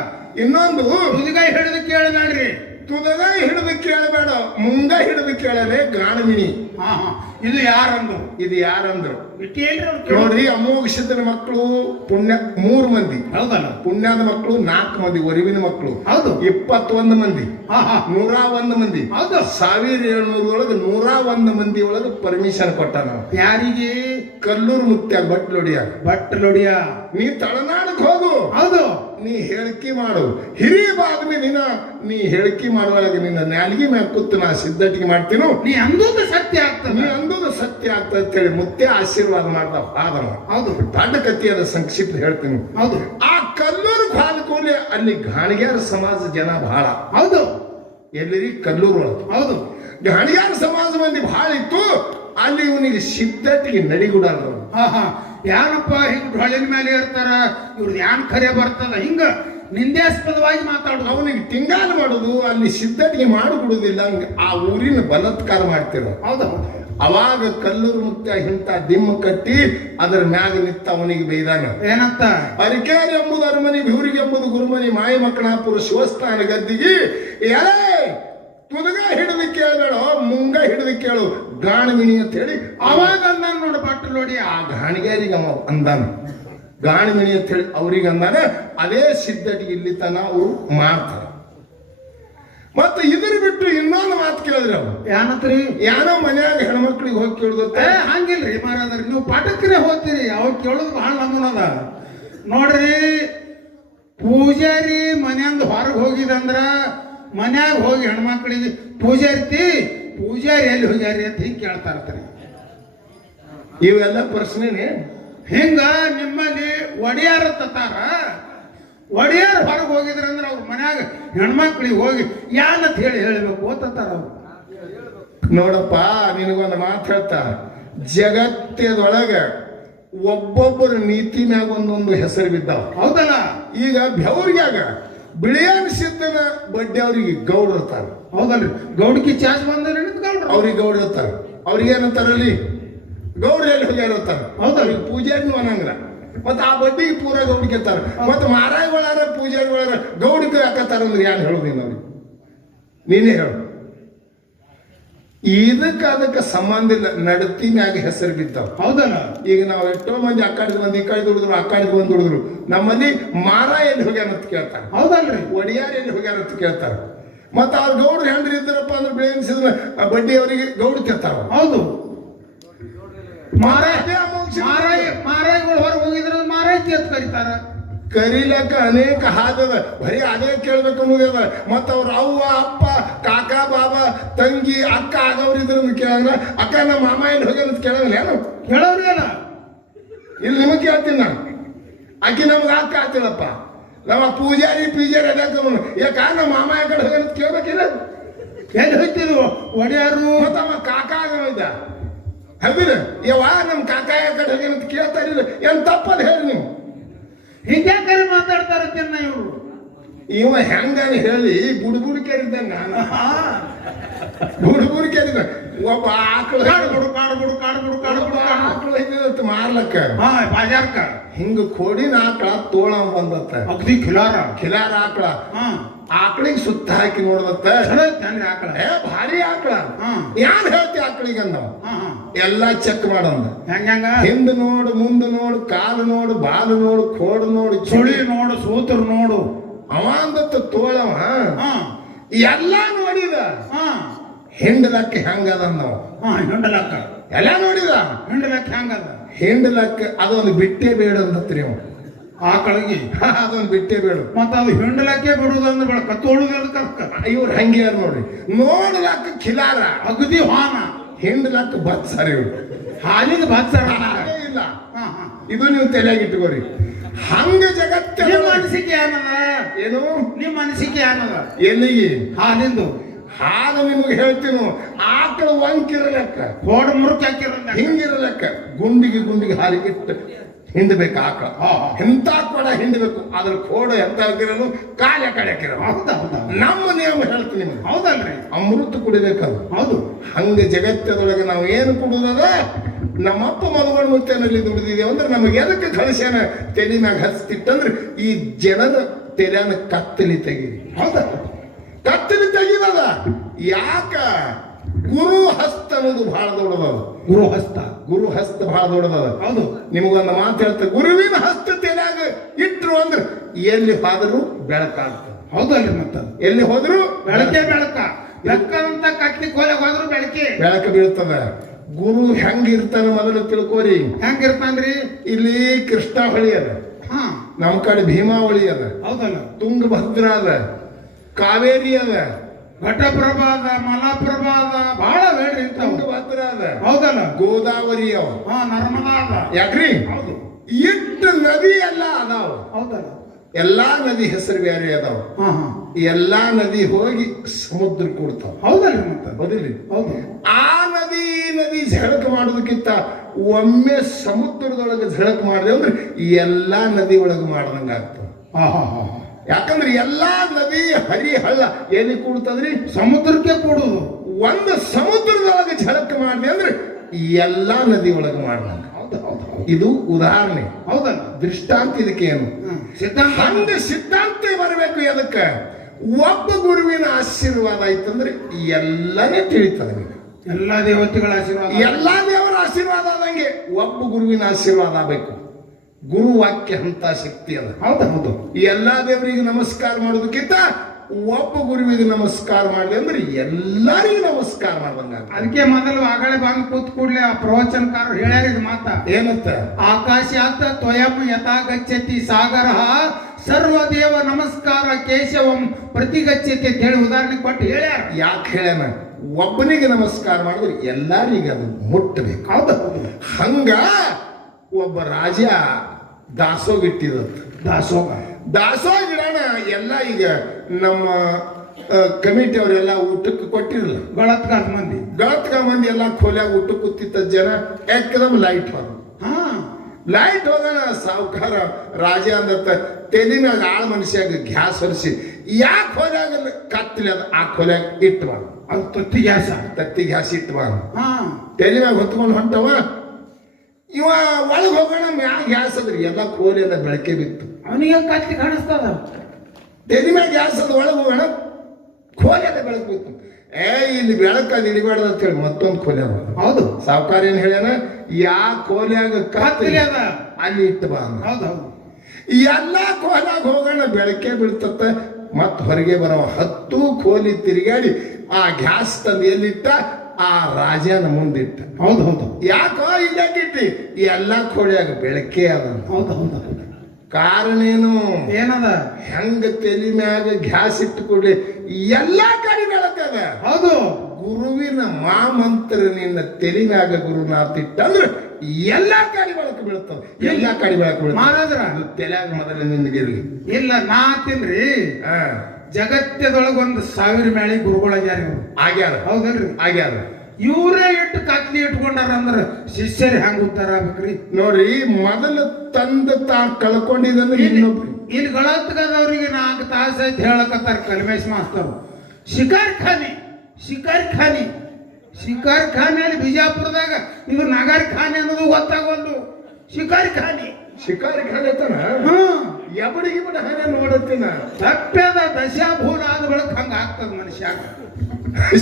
ಇನ್ನೊಂದು ತುದಿಗಾಯಿ ಹಿಡಿದು ಕೇಳಬೇಡ್ರಿ. ತುದಗ ಹಿಡಿದು ಕೇಳಬೇಡ, ಮುಂಗ ಹಿಡಿದು ಕೇಳಲೆ ಗಾಣಮಿಣಿ. ಹಾ ಹಾ ಇದು ಯಾರಂದು ಇದು ಯಾರಂದ್ರು ಬಿಟ್ಟೇನ್ರಿ ಅವ್ರು ಕೇಳೋದು? ನೋಡ್ರಿ, ಅಮೋಘ ಸಿದ್ಧನ ಮಕ್ಕಳು ಪುಣ್ಯ 3 ಮಂದಿ, ಹೌದಲ್ಲ? ಪುಣ್ಯದ ಮಕ್ಕಳು 4 ಮಂದಿ, ಒರಿವಿನ ಮಕ್ಕಳು ಹೌದು. 21 ಮಂದಿ, ಹಾ ಹಾ 101 ಮಂದಿ, ಹೌದು. 1700 ಒಳಗೆ 101 ಮಂದಿ ಒಳಗೆ ಪರ್ಮಿಷನ್ ಕೊಟ್ಟ ನಾವು. ಯಾರಿಗೆ? ಕಲ್ಲೂರು ಮುತ್ಯ ಬಟ್ಲೊಡಿಯ. ಬಟ್ಟಲೊಡಿಯ. ನೀ ತಳನಾಡಕ್ ಹೋಗು, ಹೌದು. ನೀ ಹೇಳಿಕೆ ಮಾಡು. ಹಿರಿಯ ಬಾದ್ಮಿ ದಿನ ನೀ ಹೇಳಿಕೆ ಮಾಡುವಾಗ ನಿನ್ನ ನಾಲಿಗೆ ಮ್ಯಾಗ ಕೂತು ನಾ ಸಿದ್ಧಟಿಗೆ ಮಾಡ್ತೀನು, ನೀ ಅಂದದ್ದು ಸತ್ಯ ಆಗ್ತದೆ. ನೀ ಅಂದೋದು ಸತ್ಯ ಆಗ್ತದೆ ಅಂತ ಹೇಳಿ ಮುತ್ಯ ಆಶೀರ್ವಾದ ಮಾಡ್ದ ಪಾದನ. ಹೌದು. ದೊಡ್ಡ ಕಥೆಯಾದ ಸಂಕ್ಷಿಪ್ತ ಹೇಳ್ತೀನಿ. ಹೌದು. ಆ ಕಲ್ಲೂರು ಹೋದ ಕೂಡಲೇ ಅಲ್ಲಿ ಗಾಣಿಗ್ಯಾರ ಸಮಾಜ ಜನ ಬಹಳ. ಹೌದು. ಎಲ್ಲಿರಿ? ಕಲ್ಲೂರು ಒಳಗೆ. ಹೌದು. ಗಾಣಿಗ್ಯಾರ ಸಮಾಜ ಮಂದಿ ಬಹಳ ಇತ್ತು. ಅಲ್ಲಿ ಇವನಿಗೆ ಸಿದ್ಧಟಿಗೆ ನಡಿಗುಡಲ್ಲ. ಹಾ ಹಾ ಯಾನಪ್ಪ ಹಿಂಗ್ ಢೊಳ್ಳಿನ ಮೇಲೆ ಇರ್ತಾರ, ಇವ್ರದ್ದು ಯಾನ್ ಖರೆ ಬರ್ತದ, ಹಿಂಗ ನಿಂದ್ಯಾಸ್ಪದವಾಗಿ ಮಾತಾಡುದು. ಅವನಿಗೆ ತಿಂಗಾಲ ಮಾಡುದು, ಅಲ್ಲಿ ಸಿದ್ಧಟಿಗೆ ಮಾಡಿಬಿಡುದಿಲ್ಲ. ಆ ಊರಿನ ಬಲಾತ್ಕಾರ ಮಾಡ್ತಿರ. ಹೌದು. ಅವಾಗ ಕಲ್ಲೂರು ಮುತ್ಯ ಇಂಥ ದಿಮ್ಮ ಕಟ್ಟಿ ಅದರ ಮ್ಯಾಗ ನಿತ್ತ ಅವನಿಗೆ ಬೈದಾನ. ಏನಂತ? ಅರಿಕೇರಿ ಎಂಬುದು ಅರಮನಿ, ಬಿಹುರಿಗೆ ಎಂಬುದು ಗುರುಮನಿ, ಮಾಯಿ ಮಕ್ಕಳಾಪುರ ಶಿವಸ್ಥಾನ ಗದ್ದಿಗೆ ಎಲೆ ತುದಗ ಹಿಡಿದು ಕೇಳಬೇಡ, ಮುಂಗ ಹಿಡಿದು ಕೇಳು ಗಾಣಮಿಣಿ ಅಂತ ಹೇಳಿ ಅವಾಗ ಅಂದಾನ ನೋಡು ಬಟ್ಟಲೊಡಿಯ. ಆ ಗಾಣಿಗ್ಯಾರಿಗೆ ಅವ ಅಂದಾನ ಗಾಣಮಿಣಿ ಅಂತ ಹೇಳಿ ಅವ್ರಿಗೆ ಅಂದಾನ. ಅದೇ ಸಿದ್ಧಟಿಗೆ ಇಲ್ಲಿ ತನ ಅವರು ಮಾಡ್ತಾರ. ಮತ್ತೆ ಇದ್ರ ಬಿಟ್ಟು ಇನ್ನೊಂದು ಮಾತು ಕೇಳಿದ್ರೆ ಅವ್ರು ಏನಂತ್ರಿ? ಯಾರೋ ಮನ್ಯಾಗ ಹೆಣ್ಮಕ್ಳಿಗೆ ಹೋಗಿ ಕೇಳುದತ್ತ. ಹಂಗಿಲ್ರಿ ಮಾರಾದ್ರಿ, ನೀವು ಪಾಠಕ್ಕನೇ ಹೋಗ್ತೀರಿ, ಅವಾಗ ಕೇಳೋದು ಬಹಳ ನಮೂನದ ನೋಡ್ರಿ. ಪೂಜಾರಿ ಮನೆಯಿಂದ ಹೊರಗೆ ಹೋಗಿದಂದ್ರ ಮನ್ಯಾಗ ಹೋಗಿ ಹೆಣ್ಮಕ್ಳಿಗೆ ಪೂಜಾರಿ ಎಲ್ಲಿ ಹೋಗ್ಯಾರಿ ಅಂತ ಹಿಂಗೆ ಕೇಳ್ತಾ ಇರ್ತಾರೆ. ಇವೆಲ್ಲ ಪ್ರಶ್ನೆನೇ. ಹಿಂಗ ನಿಮ್ಮಲ್ಲಿ ಒಡೆಯಾರ ತತ್ತಾರ, ಒಡೆಯಾರ ಹೊರಗೆ ಹೋಗಿದ್ರಂದ್ರ ಅವ್ರ ಮನ್ಯಾಗ ಹೆಣ್ಮಕ್ಳಿಗೆ ಹೋಗಿ ಯಾನಂತ ಹೇಳ್ಬೇಕು ತತ್ತಾರ ಅವ್ರು. ನೋಡಪ್ಪ, ನಿನಗೊಂದು ಮಾತು ಹೇಳ್ತಾ, ಜಗತ್ತದೊಳಗ ಒಬ್ಬೊಬ್ಬರ ನೀತಿ ಮ್ಯಾಗ ಒಂದೊಂದು ಹೆಸರು ಬಿದ್ದಾವ. ಹೌದಲ್ಲ? ಈಗ ಬೆವ್ರಿಗ್ಯಾಗ ಬಿಳಿಯಾನ ಸಿದ್ಧನ ಬಡ್ಡಿ ಅವ್ರಿಗೆ ಗೌಡ್ರ ಇರ್ತಾರ. ಹೌದಲ್ರಿ? ಗೌಡ್ಕಿ ಚಾರ್ಜ್ ಬಂದ್ರೆ ಗೌಡ್ರ ಅವ್ರಿಗೆ ಗೌಡ್ರ ಇರ್ತಾರ. ಅವ್ರಿಗೆ ಏನಂತಾರಲ್ಲಿ ಗೌಡ್ರ ಎಲ್ಲಿ ಹೋಗ್ಯಾರ ಇರ್ತಾರ. ಹೌದಲ್ರಿ? ಪೂಜಾರಿನೂ ಅನ್ನಂಗಿಲ್ಲ. ಮತ್ತೆ ಆ ಬಡ್ಡಿಗೆ ಪೂರ ಗೌಡಿಗೆ ಇರ್ತಾರ. ಮತ್ತೆ ಮಾರಾಯಿಗಳಾರ ಪೂಜಾರಿಗಳಾರ ಗೌಡಿಗೆ ಹಾಕತ್ತಾರ ಅಂದ್ರೆ ಯಾರು ಹೇಳೋದಿಲ್ಲ ಅವ್ರಿಗೆ. ನೀನೇ ಹೇಳು. ಅದಕ್ಕೆ ಸಂಬಂಧ ಇಲ್ಲ, ನಡತಿ ಮ್ಯಾಗ ಹೆಸರು ಬಿದ್ದಾವ. ಹೌದಲ್ಲ? ಈಗ ನಾವು ಎಷ್ಟೋ ಮಂದಿ ಆ ಕಡೆಗೆ ಬಂದು ಈ ಕಡೆ ದುಡಿದ್ರು, ಆ ಕಡೆಗೆ ಬಂದು ದುಡಿದ್ರು. ನಮ್ಮಲ್ಲಿ ಮಾರ ಎಲ್ಲಿ ಹೋಗ್ಯಾರ ಅಂತ ಕೇಳ್ತಾರ. ಹೌದಲ್ರಿ? ಒಡಿಯಾರ ಎಲ್ಲಿ ಹೋಗ್ಯಾರ ಅಂತ ಕೇಳ್ತಾರ. ಮತ್ತೆ ಅವ್ರ ಗೌಡ್ರು ಹೆಂಡ್ರಿ ಇದ್ದಾರಪ್ಪ ಅಂದ್ರೆ ಬೆಳೆಸಿದ್ರೆ ಬಡ್ಡಿ ಅವರಿಗೆ ಗೌಡ ಕೇಳ್ತಾರ. ಹೌದು. ಮಾರಾಯಿಗಳು ಹೊರಗೆ ಹೋಗಿದ್ರೆ ಮಾರಾಯ್ತಿ ಅಂತ ಕರೀತಾರ. ಕರೀಲಕ್ಕ ಅನೇಕ ಹಾದದ, ಬರೀ ಅದೇ ಕೇಳ್ಬೇಕು ಅನ್ನೋದದ. ಮತ್ತ ಅವ್ರ ಅವ್ವ ಅಪ್ಪ ಕಾಕ ಬಾಬಾ ತಂಗಿ ಅಕ್ಕ ಆಗವ್ರಿದ್ರ ಕೇಳಂಗ, ಅಕ್ಕ ನಮ್ಮ ಮಾಮ ಎಲ್ಲಿ ಹೋಗ್ಯಾರ ಅಂತ ಕೇಳಂಗಿಲ್ಲ ಏನು? ಕೇಳೋರಿಗಲ್ಲ. ಇಲ್ಲಿ ನಿಮಗೆ ಕೇಳ್ತೀನಿ ನಾನು. ಆಕಿ ನಮ್ಗೆ ಅಕ್ಕ ಆಗ್ತಿಲ್ಲಪ್ಪ, ನಮ್ಮ ಪೂಜಾರಿ ಅದಕ್ಕೆ ಯಾಕ ನಮ್ಮ ಮಾಮ ಯಾವ ಕಡೆ ಹೋಗ್ಯಾರ ಅಂತ ಕೇಳ್ಬೇಕಿಲ್ಲ. ಎಲ್ಲಿ ಹೋಗ್ತಿದ್ರು ಒಡೆಯಾರು? ಮತ್ತ ಅವ ಕಾಕ ಆಗವಿದ್ದ ಹೌದಿಲ್ಲ, ಯವ್ವ ನಮ್ಮ ಕಾಕ ಯಾವ ಕಡೆ ಹೋಗ್ಯಾರ ಅಂತ ಕೇಳ್ತಾ ಇರಲಿಲ್ಲ. ಏನ್ ತಪ್ಪದ ಹೇಳಿ ನೀವು. ಹಿಂಗ್ಯಾಕರೆ ಮಾತಾಡ್ತಾರ ತಿನ್ನ ಇವ್ರು. ಇವ ಹೆಂಗಾನ ಹೇಳಿ ಬುಡುಬುಡು ಕೇಳಿದ್ದ ನಾನು. ಬುಡುಬುಡು ಕೇಳಿದ ಒಬ್ಬ ಆಕಳು ಆಕಳು ಐತಿ ಮಾರ್ಲಕ್ಕ ಬಾಜಾರ್ಕ ಹಿಂಗ ಕೋಡಿನ ಆಕಳ ತೋಳ ಬಂದತ್ತ. ಅಗ್ದಿ ಖಿಲಾರ ಆಕಳ ಆಕಳಿಗೆ ಸುತ್ತ ಹಾಕಿ ನೋಡ್ದತ್ತ. ಆಕಳ ಭಾರಿ ಆಕಳ. ಯಾನ್ ಹೇಳ್ತಿ ಆಕಳಿಗೆ ಅಂದ. ಎಲ್ಲಾ ಚೆಕ್ ಮಾಡಂದ. ಹೆಂಗ? ಹಿಂದ್ ನೋಡು, ಮುಂದ್ ನೋಡು, ಕಾಲು ನೋಡು, ಬಾಲು ನೋಡು, ಕೋಡು ನೋಡು, ಚುಳಿ ನೋಡು, ಸೂತರು ನೋಡು. ಅವ ಅಂದತ್ತ ತೋಳವ ಎಲ್ಲಾ ನೋಡಿದ. ಹಿಂಡಲಕ್ಕ ಹೆಂಗದ ನಾವು ಹಿಂಡಲಕ್ಕ ಎಲ್ಲಾ ನೋಡಿದ. ಹಿಂಡಲಕ್ಕ ಹೆಂಗದ? ಹಿಂಡಲಕ್ಕ ಅದೊಂದು ಬಿಟ್ಟೆ ಬೇಡ ಅಂದತ್ರಿ ಅವ ಆಕಳಿಗೆ. ಅದೊಂದು ಬಿಟ್ಟೆ ಬೇಡ. ಮತ್ತ ಅದು ಹಿಂಡಲಕ್ಕೆ ಬಿಡುದಂದ್ರೆ ಬೆಳಕ ತೋಳುದಕ್ಕ ಇವ್ರು ಹಂಗೆ ಯಾರು ನೋಡ್ರಿ. ನೋಡ್ಲಕ್ಕ ಖಿಲಾರ, ಅಗದಿ ಹಾನ. ಹಿಂಡಲಕ್ಕ ಬತ್ಸಾರ ಇವ್ರು. ಹಾಲಿಗೆ ಬಾತ್ಸಾರ ಇಲ್ಲ. ಇದು ನೀವು ತಲೆಯಾಗಿ ಇಟ್ಕೋರಿ. ಹಂಗ ಜಗತ್ತ ಅನಿಸಿಕೆ ಏನದ? ಏನು ನಿಮ್ಮ ಅನಿಸಿಕೆ ಏನದ? ಎಲ್ಲಿಗೆ? ಹಾಲಿಂದು ಹಾಲು ನಿಮ್ಗೆ ಹೇಳ್ತೀನು. ಆಕಳು ವಂಕಿರಲೆಕ್ಕ, ಕೋಡ ಮುರುಕ್ ಹಾಕಿರಲ್ಲ, ಹಿಂಗಿರಲೆಕ್ಕ ಗುಂಡಿಗೆ ಹಾಲಿಗೆ ಇಟ್ಟು ಹಿಂಡಬೇಕು ಆಕಳ. ಎಂತ ಕೊಡ ಹಿಂಡಬೇಕು. ಅದ್ರ ಕೋಡ ಎಂತ ಹಾಕಿರಲು ಕಾಲ ಕಡೆ ಹಾಕಿರೋ. ನಮ್ಮ ನಿಯಮ ಹೇಳ್ತೀನಿ ನಿಮ್ಗೆ. ಹೌದಲ್ರಿ? ಅಮೃತ ಕುಡಿಬೇಕಲ್ಲ. ಹೌದು. ಹಂಗ ಜಗತ್ತದೊಳಗೆ ನಾವು ಏನು ಕುಡುದದ, ನಮ್ಮಪ್ಪ ಮದುಗಳು ಮುತ್ತೇನಲ್ಲಿ ದುಡಿದಿದ್ದೇವೆ ಅಂದ್ರೆ ನಮಗೆ ಎದಕ್ಕೆ ಕಳಿಸ್ಯಾನ ತಲೆ ಮ್ಯಾಗ ಹಚ್ತಿತ್ತಂದ್ರೆ ಈ ಜನರ ತೆರೆನ ಕತ್ತಲಿ ತೆಗೀರಿ. ಹೌದಾ? ಕತ್ತಲಿ ತೆಗಿದದ ಯಾಕ? ಗುರು ಹಸ್ತ ಅನ್ನೋದು ಬಹಳ ದೊಡ್ಡದದ. ಗೃಹಸ್ಥ. ಗುರು ಹಸ್ತ ಬಹಳ ದೊಡ್ಡದದ. ಹೌದು. ನಿಮಗೊಂದು ಮಾತು ಹೇಳ್ತಾರೆ, ಗುರುವಿನ ಹಸ್ತ ತೆರೆಯಾಗ ಇಟ್ರು ಅಂದ್ರೆ ಎಲ್ಲಿ ಹೋದರೂ ಬೆಳಕಾಗ್ತದೆ. ಹೌದಲ್ರಿ? ಮತ್ತ ಎಲ್ಲಿ ಹೋದ್ರು ಬೆಳಕೆ ಬೆಳಕ. ಬೆಳಕಂತ ಕಟ್ಲಿ ಕೋಲೆಗೆ ಹೋದ್ರು ಬೆಳಕೆ ಬೆಳಕು ಬೀಳ್ತದ. ಗುರು ಹೆಂಗಿರ್ತಾನ ಮೊದಲು ತಿಳ್ಕೋರಿ. ಹೆಂಗಿರ್ತಾನ್ರಿ? ಇಲ್ಲಿ ಕೃಷ್ಣ ಹೊಳಿ ಅದ, ಹಾ ನಮ್ಮ ಕಡೆ ಭೀಮಾವಳಿ ಅದ, ಹೌದಲ್ಲ? ತುಂಗಭದ್ರ ಅದ, ಕಾವೇರಿ ಅದ, ಘಟಪ್ರಭಾ ಅದ, ಮಲಪ್ರಭಾ ಅದ, ಬಹಳ ಬೇಡ್ರಿ ಇಂಥವು. ತುಂಗಭದ್ರ ಅದ, ಹೌದಲ್ಲ? ಗೋದಾವರಿ ಅವ, ಹಾ ನರ್ಮದಾ ಅದ. ಯಾಕ್ರಿ? ಹೌದು. ಇಟ್ಟು ನದಿ ಎಲ್ಲ ಅದಾವ. ಹೌದಲ್ಲ? ಎಲ್ಲಾ ನದಿ ಹೆಸರು ಬೇರೆ ಅದಾವ. ಹಾ ಹಾ ಎಲ್ಲಾ ನದಿ ಹೋಗಿ ಸಮುದ್ರ ಕೂಡ್ತಾವ. ಹೌದಲ್ರಿ? ಮತ್ತ ಹೌದಿಲ್ಲ? ಹೌದು. ಆ ನದಿ ಝಳಕ ಮಾಡೋದಕ್ಕಿಂತ ಒಮ್ಮೆ ಸಮುದ್ರದೊಳಗೆ ಝಳಕ ಮಾಡಿದೆ ಅಂದ್ರೆ ಎಲ್ಲಾ ನದಿ ಒಳಗೆ ಮಾಡ್ದಂಗ ಆಗ್ತದೆ. ಹಾ ಹಾ ಹಾ ಯಾಕಂದ್ರೆ ಎಲ್ಲಾ ನದಿ ಹರಿ ಹಳ್ಳ ಎಲ್ಲಿ ಕೂಡ್ತದ್ರಿ? ಸಮುದ್ರಕ್ಕೆ ಕೂಡುದು. ಒಂದು ಸಮುದ್ರದೊಳಗೆ ಝಳಕ ಮಾಡಿದೆ ಅಂದ್ರೆ ಎಲ್ಲಾ ನದಿ ಒಳಗೆ ಮಾಡ್ದಂಗ. ಹೌದು ಹೌದು ಹೌದು. ಇದು ಉದಾಹರಣೆ. ಹೌದಲ್ಲ? ದೃಷ್ಟಾಂತ ಇದಕ್ಕೆ ಏನು? ಸಿದ್ಧಾಂತ. ಹಂಗ ಸಿದ್ಧಾಂತ ಬರಬೇಕು. ಎದಕ್ಕ? ಒಬ್ಬ ಗುರುವಿನ ಆಶೀರ್ವಾದ ಆಯ್ತಂದ್ರೆ ಎಲ್ಲನೇ ತಿಳಿತದೆ. ಎಲ್ಲಾ ದೇವತೆಗಳ ಆಶೀರ್ವಾದ. ಎಲ್ಲಾ ದೇವರ ಆಶೀರ್ವಾದ ಆದಂಗೆ ಒಬ್ಬ ಗುರುವಿನ ಆಶೀರ್ವಾದ ಆಗಬೇಕು. ಗುರು ವಾಕ್ಯ ಅಂತ ಶಕ್ತಿ ಅದ. ಹೌದು ಹೌದು. ಎಲ್ಲಾ ದೇವರಿಗೆ ನಮಸ್ಕಾರ ಮಾಡೋದಕ್ಕಿಂತ ಒಬ್ಬ ಗುರುವಿಗೆ ನಮಸ್ಕಾರ ಮಾಡಿದೆ ಅಂದ್ರೆ ಎಲ್ಲರಿಗೂ ನಮಸ್ಕಾರ ಮಾಡ್ದಂಗ. ಅದಕ್ಕೆ ಮೊದಲು ಆಗಲೇ ಬಂದು ಕೂತ್ ಕೂಡ್ಲೆ ಆ ಪ್ರವಚನಕಾರರು ಹೇಳ್ಯಾರ ಇದು ಮಾತ. ಏನಂತ? ಆಕಾಶಾತ್ ತ್ವಯಂ ಯಥಾ ಗಚ್ಚತಿ ಸಾಗರ ಸರ್ವದೇವ ನಮಸ್ಕಾರ ಕೇಶವಂ ಪ್ರತಿಗಚ್ಚತಿ ಅಂತ ಹೇಳಿ ಉದಾಹರಣೆ ಕೊಟ್ಟು ಹೇಳ್ಯಾರ. ಯಾಕೆ ಹೇಳ್ಯಾನ? ಒಬ್ಬನಿಗೆ ನಮಸ್ಕಾರ ಮಾಡಿದ್ರೆ ಎಲ್ಲರಿಗೂ ಅದು ಮುಟ್ಟಬೇಕು. ಹೌದು. ಹಂಗ ಒಬ್ಬ ರಾಜ ದಾಸೋಗ ಇಟ್ಟಿದಂತ. ದಾಸೋಗ. ದಾಸೋಗ ಇಡೋಣ ಎಲ್ಲ ಈಗ ನಮ್ಮ ಕಮಿಟಿ ಅವರೆಲ್ಲ ಊಟಕ್ಕೆ ಕೊಟ್ಟಿರಲ್ಲ. ಗಳತ್ಕಾಲ ಮಂದಿ ಮಂದಿ ಎಲ್ಲ ಖೋಲ್ಯಾಗ ಊಟಕ್ಕೆ ಕೂತಿದ್ದ ಜನ ಏಕದಮ್ ಲೈಟ್ ಹೋದ. ಹಾ ಲೈಟ್ ಹೋಗೋಣ ಸಾವುಕಾರ ರಾಜ ಅಂದತ್ತ ತೆಲಿ ಮ್ಯಾಗ ಆಳ ಮನುಷ್ಯಾಗ ಗ್ಯಾಸ್ ಹೊರಿಸಿ ಯಾಕೆ ಖೋಲ್ಯಾಗ ಕತ್ತಲಿ ಅದ ಆ ಖೋಲ್ಯಾಗ ಇಟ್ಬಾರ. ಅದು ತತ್ತಿ ಗ್ಯಾಸ. ತತ್ತಿ ಗ್ಯಾಸ್ ಇಟ್ಬಾರ. ಹಾ ತೆಲಿ ಮ್ಯಾಗ ಹೊತ್ಕೊಂಡು ಹೊಂಟವ. ಇವ ಒಳಗೆ ಹೋಗೋಣ ಮ್ಯಾಗ ಗ್ಯಾಸ್ ಅದ್ರಿ ಎಲ್ಲ ಖೋಲಿ ಅದ ಬೆಳಕೆ ಬಿತ್ತು. ಅವನಿಗೆ ಕತ್ತಿ ಕಾಣಿಸ್ತದ. ತೆಲಿ ಮ್ಯಾಗ ಗ್ಯಾಸ್ ಅದ ಒಳಗೆ ಹೋಗೋಣ ಖೋಲಿ ಅದ ಬೆಳಕು ಬಿತ್ತು. ಇಲ್ಲಿ ಬೆಳಕಲ್ಲಿ ಇಡಬೇಡ ಅಂತ ಹೇಳಿ ಮತ್ತೊಂದು ಖೋಲಿ ಅದ. ಹೌದು. ಸಾವುಕಾರ ಏನ್ ಹೇಳ್ಯಾನ? ಯಾ ಖೋಲ್ಯಾಗ ಕತ್ತಲಿ ಅದ ಅಲ್ಲಿ ಇಟ್ಟು ಬಾ. ಹೌದು ಹೌದು. ಎಲ್ಲ ಖೋಲಾಗ ಹೋಗೋಣ ಬೆಳಕೆ ಬೀಳ್ತತ್ತ. ಮತ್ ಹೊರಗೆ ಬರವ 10 ಖೋಲಿ ತಿರುಗಾಡಿ ಆ ಗ್ಯಾಸ್ ತಂದು ಎಲ್ಲಿಟ್ಟ? ಆ ರಾಜನ ಮುಂದಿಟ್ಟ. ಹೌದು ಹೌದು. ಯಾಕೋ ಇಲ್ಲಕ್ಕಿಟ್ಟಿ? ಎಲ್ಲ ಖೋಲಿಯಾಗ ಬೆಳಕೆ ಅದ. ಹೌದು ಹೌದು. ಕಾರಣ ಏನು? ಏನದ? ಹೆಂಗ ತೆಲಿ ಮ್ಯಾಗ ಗ್ಯಾಸ್ ಇಟ್ಟು ಕೊಡ್ಲಿ ಎಲ್ಲಾ ಕಡೆ ಬೆಳಕದ. ಹೌದು. ಗುರುವಿನ ಮಾಮಂತ್ರ ನಿನ್ನ ತೆಲಿ ಮ್ಯಾಗ ಗುರುನಾಥ ಇಟ್ಟಂದ್ರೆ ಎಲ್ಲಾ ಕಡೆ ಬೆಳಕು ಬೀಳ್ತದ. ಎಲ್ಲಾ ಕಡೆ ಬೆಳಕು ಬೀಳ್ತದ. ಮಹಾರಾಜರ ತೆಲ್ಯಾಗ ಮೊದಲ ನಿನ್ಗಿರ್ಲಿ. ಇಲ್ಲ ನಾ ತಿನ್ರಿ ಜಗತ್ತದೊಳಗ 1000 ಮೇಳಿ ಗುರುಗಳಾಗ್ಯಾರ ಇವ್ರು. ಆಗ್ಯಾರ. ಹೌದಲ್ರಿ? ಆಗ್ಯಾರ. ಇವ್ರೇ ಇಟ್ಟು ಕತ್ಲಿ ಇಟ್ಕೊಂಡಾರ ಅಂದ್ರ ಶಿಷ್ಯರು ಹೆಂಗ ಉದ್ದಾರ ಆಗ್ಬೇಕ್ರಿ? ನೋಡ್ರಿ, ಮೊದಲು ತಂದ ತಾ ಕಳ್ಕೊಂಡಿದಂದ್ರೆ ಇನ್ನೊಬ್ರು ಇಲ್ಲಿ ಗಳತ್ಗದವ್ರಿಗೆ 4 ತಾಸು ಐತಿ ಹೇಳಕತ್ತಾರ ಕಲ್ಮೇಶ್ ಮಾಸ್ತರು. ಶಿಕಾರಿ ಖಾನೆ ಅಲ್ಲಿ ಬಿಜಾಪುರದಾಗ ಇದು ನಗರ್ ಖಾನೆ ಅನ್ನೋದು ಗೊತ್ತಾಗೋದು. ಶಿಕಾರಿ ಖಾನೆ ಐತನ. ಎಬಡಿಗೆ ಬಿಡ ಹಾಗೆ ನೋಡತ್ತಿನ ತಪ್ಪದ ದಶಾಭೂಲ ಆದ ಬಳಕ ಹಂಗ ಆಗ್ತದ ಮನುಷ್ಯ.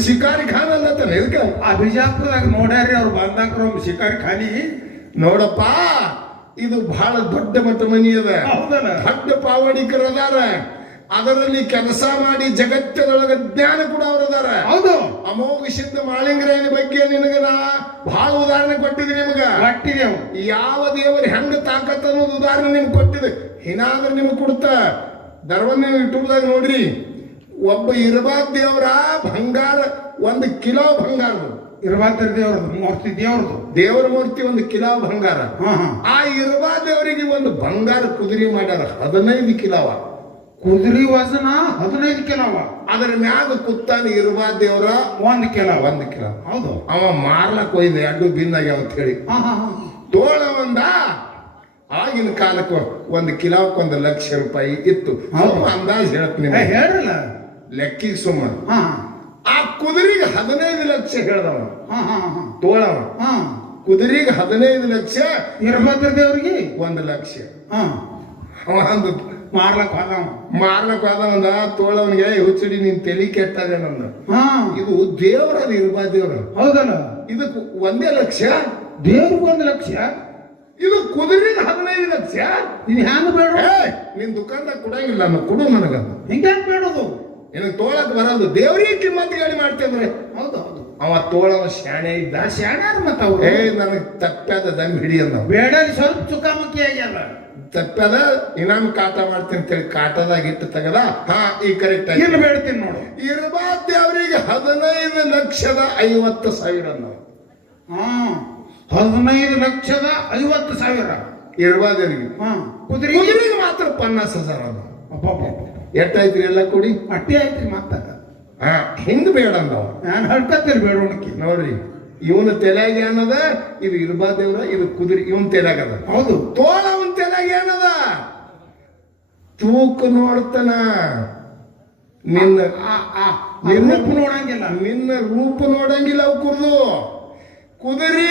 ಶಿಕಾರಿ ಖಾನ್ ಅಲ್ಲತ್ತಾನ. ಇದಕ್ಕ ಆ ಬಿಜಾಪುರದಾಗ ನೋಡ್ಯಾರಿ ಅವ್ರು ಬಂದಾಕ್ರ ಶಿಕಾರಿ ಖಾನಿ. ನೋಡಪ್ಪ, ಇದು ಬಹಳ ದೊಡ್ಡ ಮಟ್ಟ ಮನಿ ಅದ. ಹೌದಲ್ಲ? ದೊಡ್ಡ ಪಾವಡಿಕರು ಅದಾರ. ಅದರಲ್ಲಿ ಕೆಲಸ ಮಾಡಿ ಜಗತ್ತದೊಳಗ ಜ್ಞಾನ ಕೂಡ ಅವರದಾರ. ಹೌದು. ಅಮೋಘ ಸಿದ್ಧ ಮಾಳಿಂಗರಾಯನ ಬಗ್ಗೆ ನಿನಗ ನಾ ಬಹಳ ಉದಾಹರಣೆ ಕೊಟ್ಟಿದ್ದೆ. ನಿಮಗ ಕೊಟ್ಟಿದ್ದೇವು. ಯಾವ ದೇವರು ಹೆಂಗ ತಾಕತ್ ಅನ್ನೋದು ಉದಾಹರಣೆ ನಿಮ್ಗೆ ಕೊಟ್ಟಿದೆ. ಏನಾದ್ರೂ ನಿಮ್ಗೆ ಕೊಡ್ತ ಧರ್ಮನ ಯೂಟ್ಯೂಬ್ದಾಗ ನೋಡ್ರಿ. ಒಬ್ಬ ಇರಬಾದ್ ದೇವರ ಬಂಗಾರ 1 ಕಿಲೋ ಬಂಗಾರ. ಇರಬಾದ್ರ ದೇವ್ರದ್ದು ಮೂರ್ತಿ ದೇವರ ಮೂರ್ತಿ 1 ಕಿಲೋ ಬಂಗಾರ. ಆ ಇರಬಾದ್ ದೇವರಿಗೆ ಒಂದು ಬಂಗಾರ ಕುದುರೆ ಮಾಡ್ಯಾರ 15 ಕಿಲೋವ. ಕುದುರೆ ವಜನ 15 ಕಿಲೋವ. ಅದರ ಮ್ಯಾಗ ಕುತ್ತಾನ ಇರಬಾದ್ ದೇವ್ರ 1 ಕಿಲೋ. ಹೌದು. ಅವ ಮಾರ್ಲಕ್ ಹೋಯ್ದ 2 ಭಿನ್ನಾಗ್ಯಾವ ಅಂತ ಹೇಳಿ. ತೋಳ ಒಂದ. ಆಗಿನ ಕಾಲಕ್ಕೆ 1 ಕಿಲೋಕ್ಕೆ 1 ಲಕ್ಷ ರೂಪಾಯಿ ಇತ್ತು. ಅಂದಾಜ್ ಹೇಳ್ತೀನಿ, ಹೇಳ್ರಲ್ಲ ಲೆಕ್ಕಿಗೆ ಸುಮ್ಮನೆ. ಆ ಕುದುರೆಗೆ 15 ಲಕ್ಷ ಹೇಳ್ದವ ತೋಳವ. ಕುದುರೆಗೆ 15 ಲಕ್ಷ, ಇರಬಾದ್ರ ದೇವ್ರಿಗೆ 1 ಲಕ್ಷ. ಅವ ಒಂದು ಮಾರ್ಲಕ್ ಹೋದವ. ಮಾರ್ಲಕ್ ಹೋದವಂದ ತೋಳವನಿಗೆ ಹುಚ್ಚಡಿ ನಿನ್ ತಲಿ ಕೆಟ್ಟದೆ ನಂದು. ಹಾ ಇದು ದೇವರ ಇರ್ಬಾ ದೇವ್ರ. ಹೌದಲ್ಲ, ಇದಕ್ಕೆ 1 ಲಕ್ಷ, ದೇವ್ರಿಗೆ 1 ಲಕ್ಷ, ಇದು ಕುದುರೆಗೆ 15 ಲಕ್ಷ. ಇದು ಹ್ಯಾಂಗ ಬೇಡ? ನಿನ್ ದುಕಾನ್ದಾಗ ಕೊಡಂಗಿಲ್ಲ, ನಾನು ಕೊಡು ನನಗ. ಹಿಂಗ್ಯಾಂಗ ಬೇಡದು? ನಿನಗೆ ತೋಳಕ್ ಬರಲ್ದು, ದೇವ್ರಿಗೆ ಕಿಮ್ಮತ್ ಗಾಡಿ ಮಾಡ್ತೇಂದ್ರೆ. ಹೌದು ಹೌದು, ಅವ ತೋಳವ ಶಾಣೆ ಇದ್ದ. ಶಾಣ್ಯಾರ ಮತ್ತ ಅವ್ರು. ನನಗ್ ತಪ್ಪಾದ ದಂಗ್ ಹಿಡಿ ಅಂದ. ಬೇಡ, ಸ್ವಲ್ಪ ಚುಕಾಮುಖಿ ಆಗ್ಯಾದ. ತಪ್ಪಾದ ಇನ್ನೊಂದು ಕಾಟ ಮಾಡ್ತೀನಿ ಅಂತೇಳಿ ಕಾಟದಾಗ ಇಟ್ಟು ತೆಗದ. ಹಾ ಈ ಕರೆಕ್ಟ್ ಆಗಿ ಇನ್ನು ಬೇಡ್ತೀನಿ ನೋಡು. ಇರ್ಬಾ ದೇವ್ರಿಗೆ 15,50,000 ನಾವು. ಹಾ 15,50,000. ಇರ್ಬಾ ದೇವ್ರಿಗೆ. ಹಾ ಕುದುರೆ ಕುದುರೆಗೆ ಮಾತ್ರ 50,000 ಅದ. ಅಬ್ಬಬ್ಬ, ಎಷ್ಟಾಯ್ತ್ರಿ ಎಲ್ಲ ಕೂಡಿ? ಅಟ್ಟಿ ಆಯ್ತ್ರಿ ಮತ್ತ. ಹಾ ಹಿಂಗ್ ಬೇಡ ಅಂದವ. ನಾನು ಹಡ್ಕತ್ತೀರಿ ಬೇಡೋಣಕ್ಕೆ. ನೋಡ್ರಿ, ಇವನ ತಲೆಯಾಗ ಏನದ? ಇದು ಇರ್ಬಾ ದೇವ್ರ, ಇದು ಕುದುರೆ ಇವನ್ ತಲೆಯಾಗ ಅದ. ಹೌದು, ತೋಳ ಅವನ್ ತಲೆಯಾಗ ಏನದ? ತೂಕ ನೋಡ್ತಾನ. ನಿನ್ನ ರೂಪ ನೋಡಂಗಿಲ್ಲ, ನಿನ್ನ ರೂಪ ನೋಡಂಗಿಲ್ಲ. ಅವು ಕುದುರೆ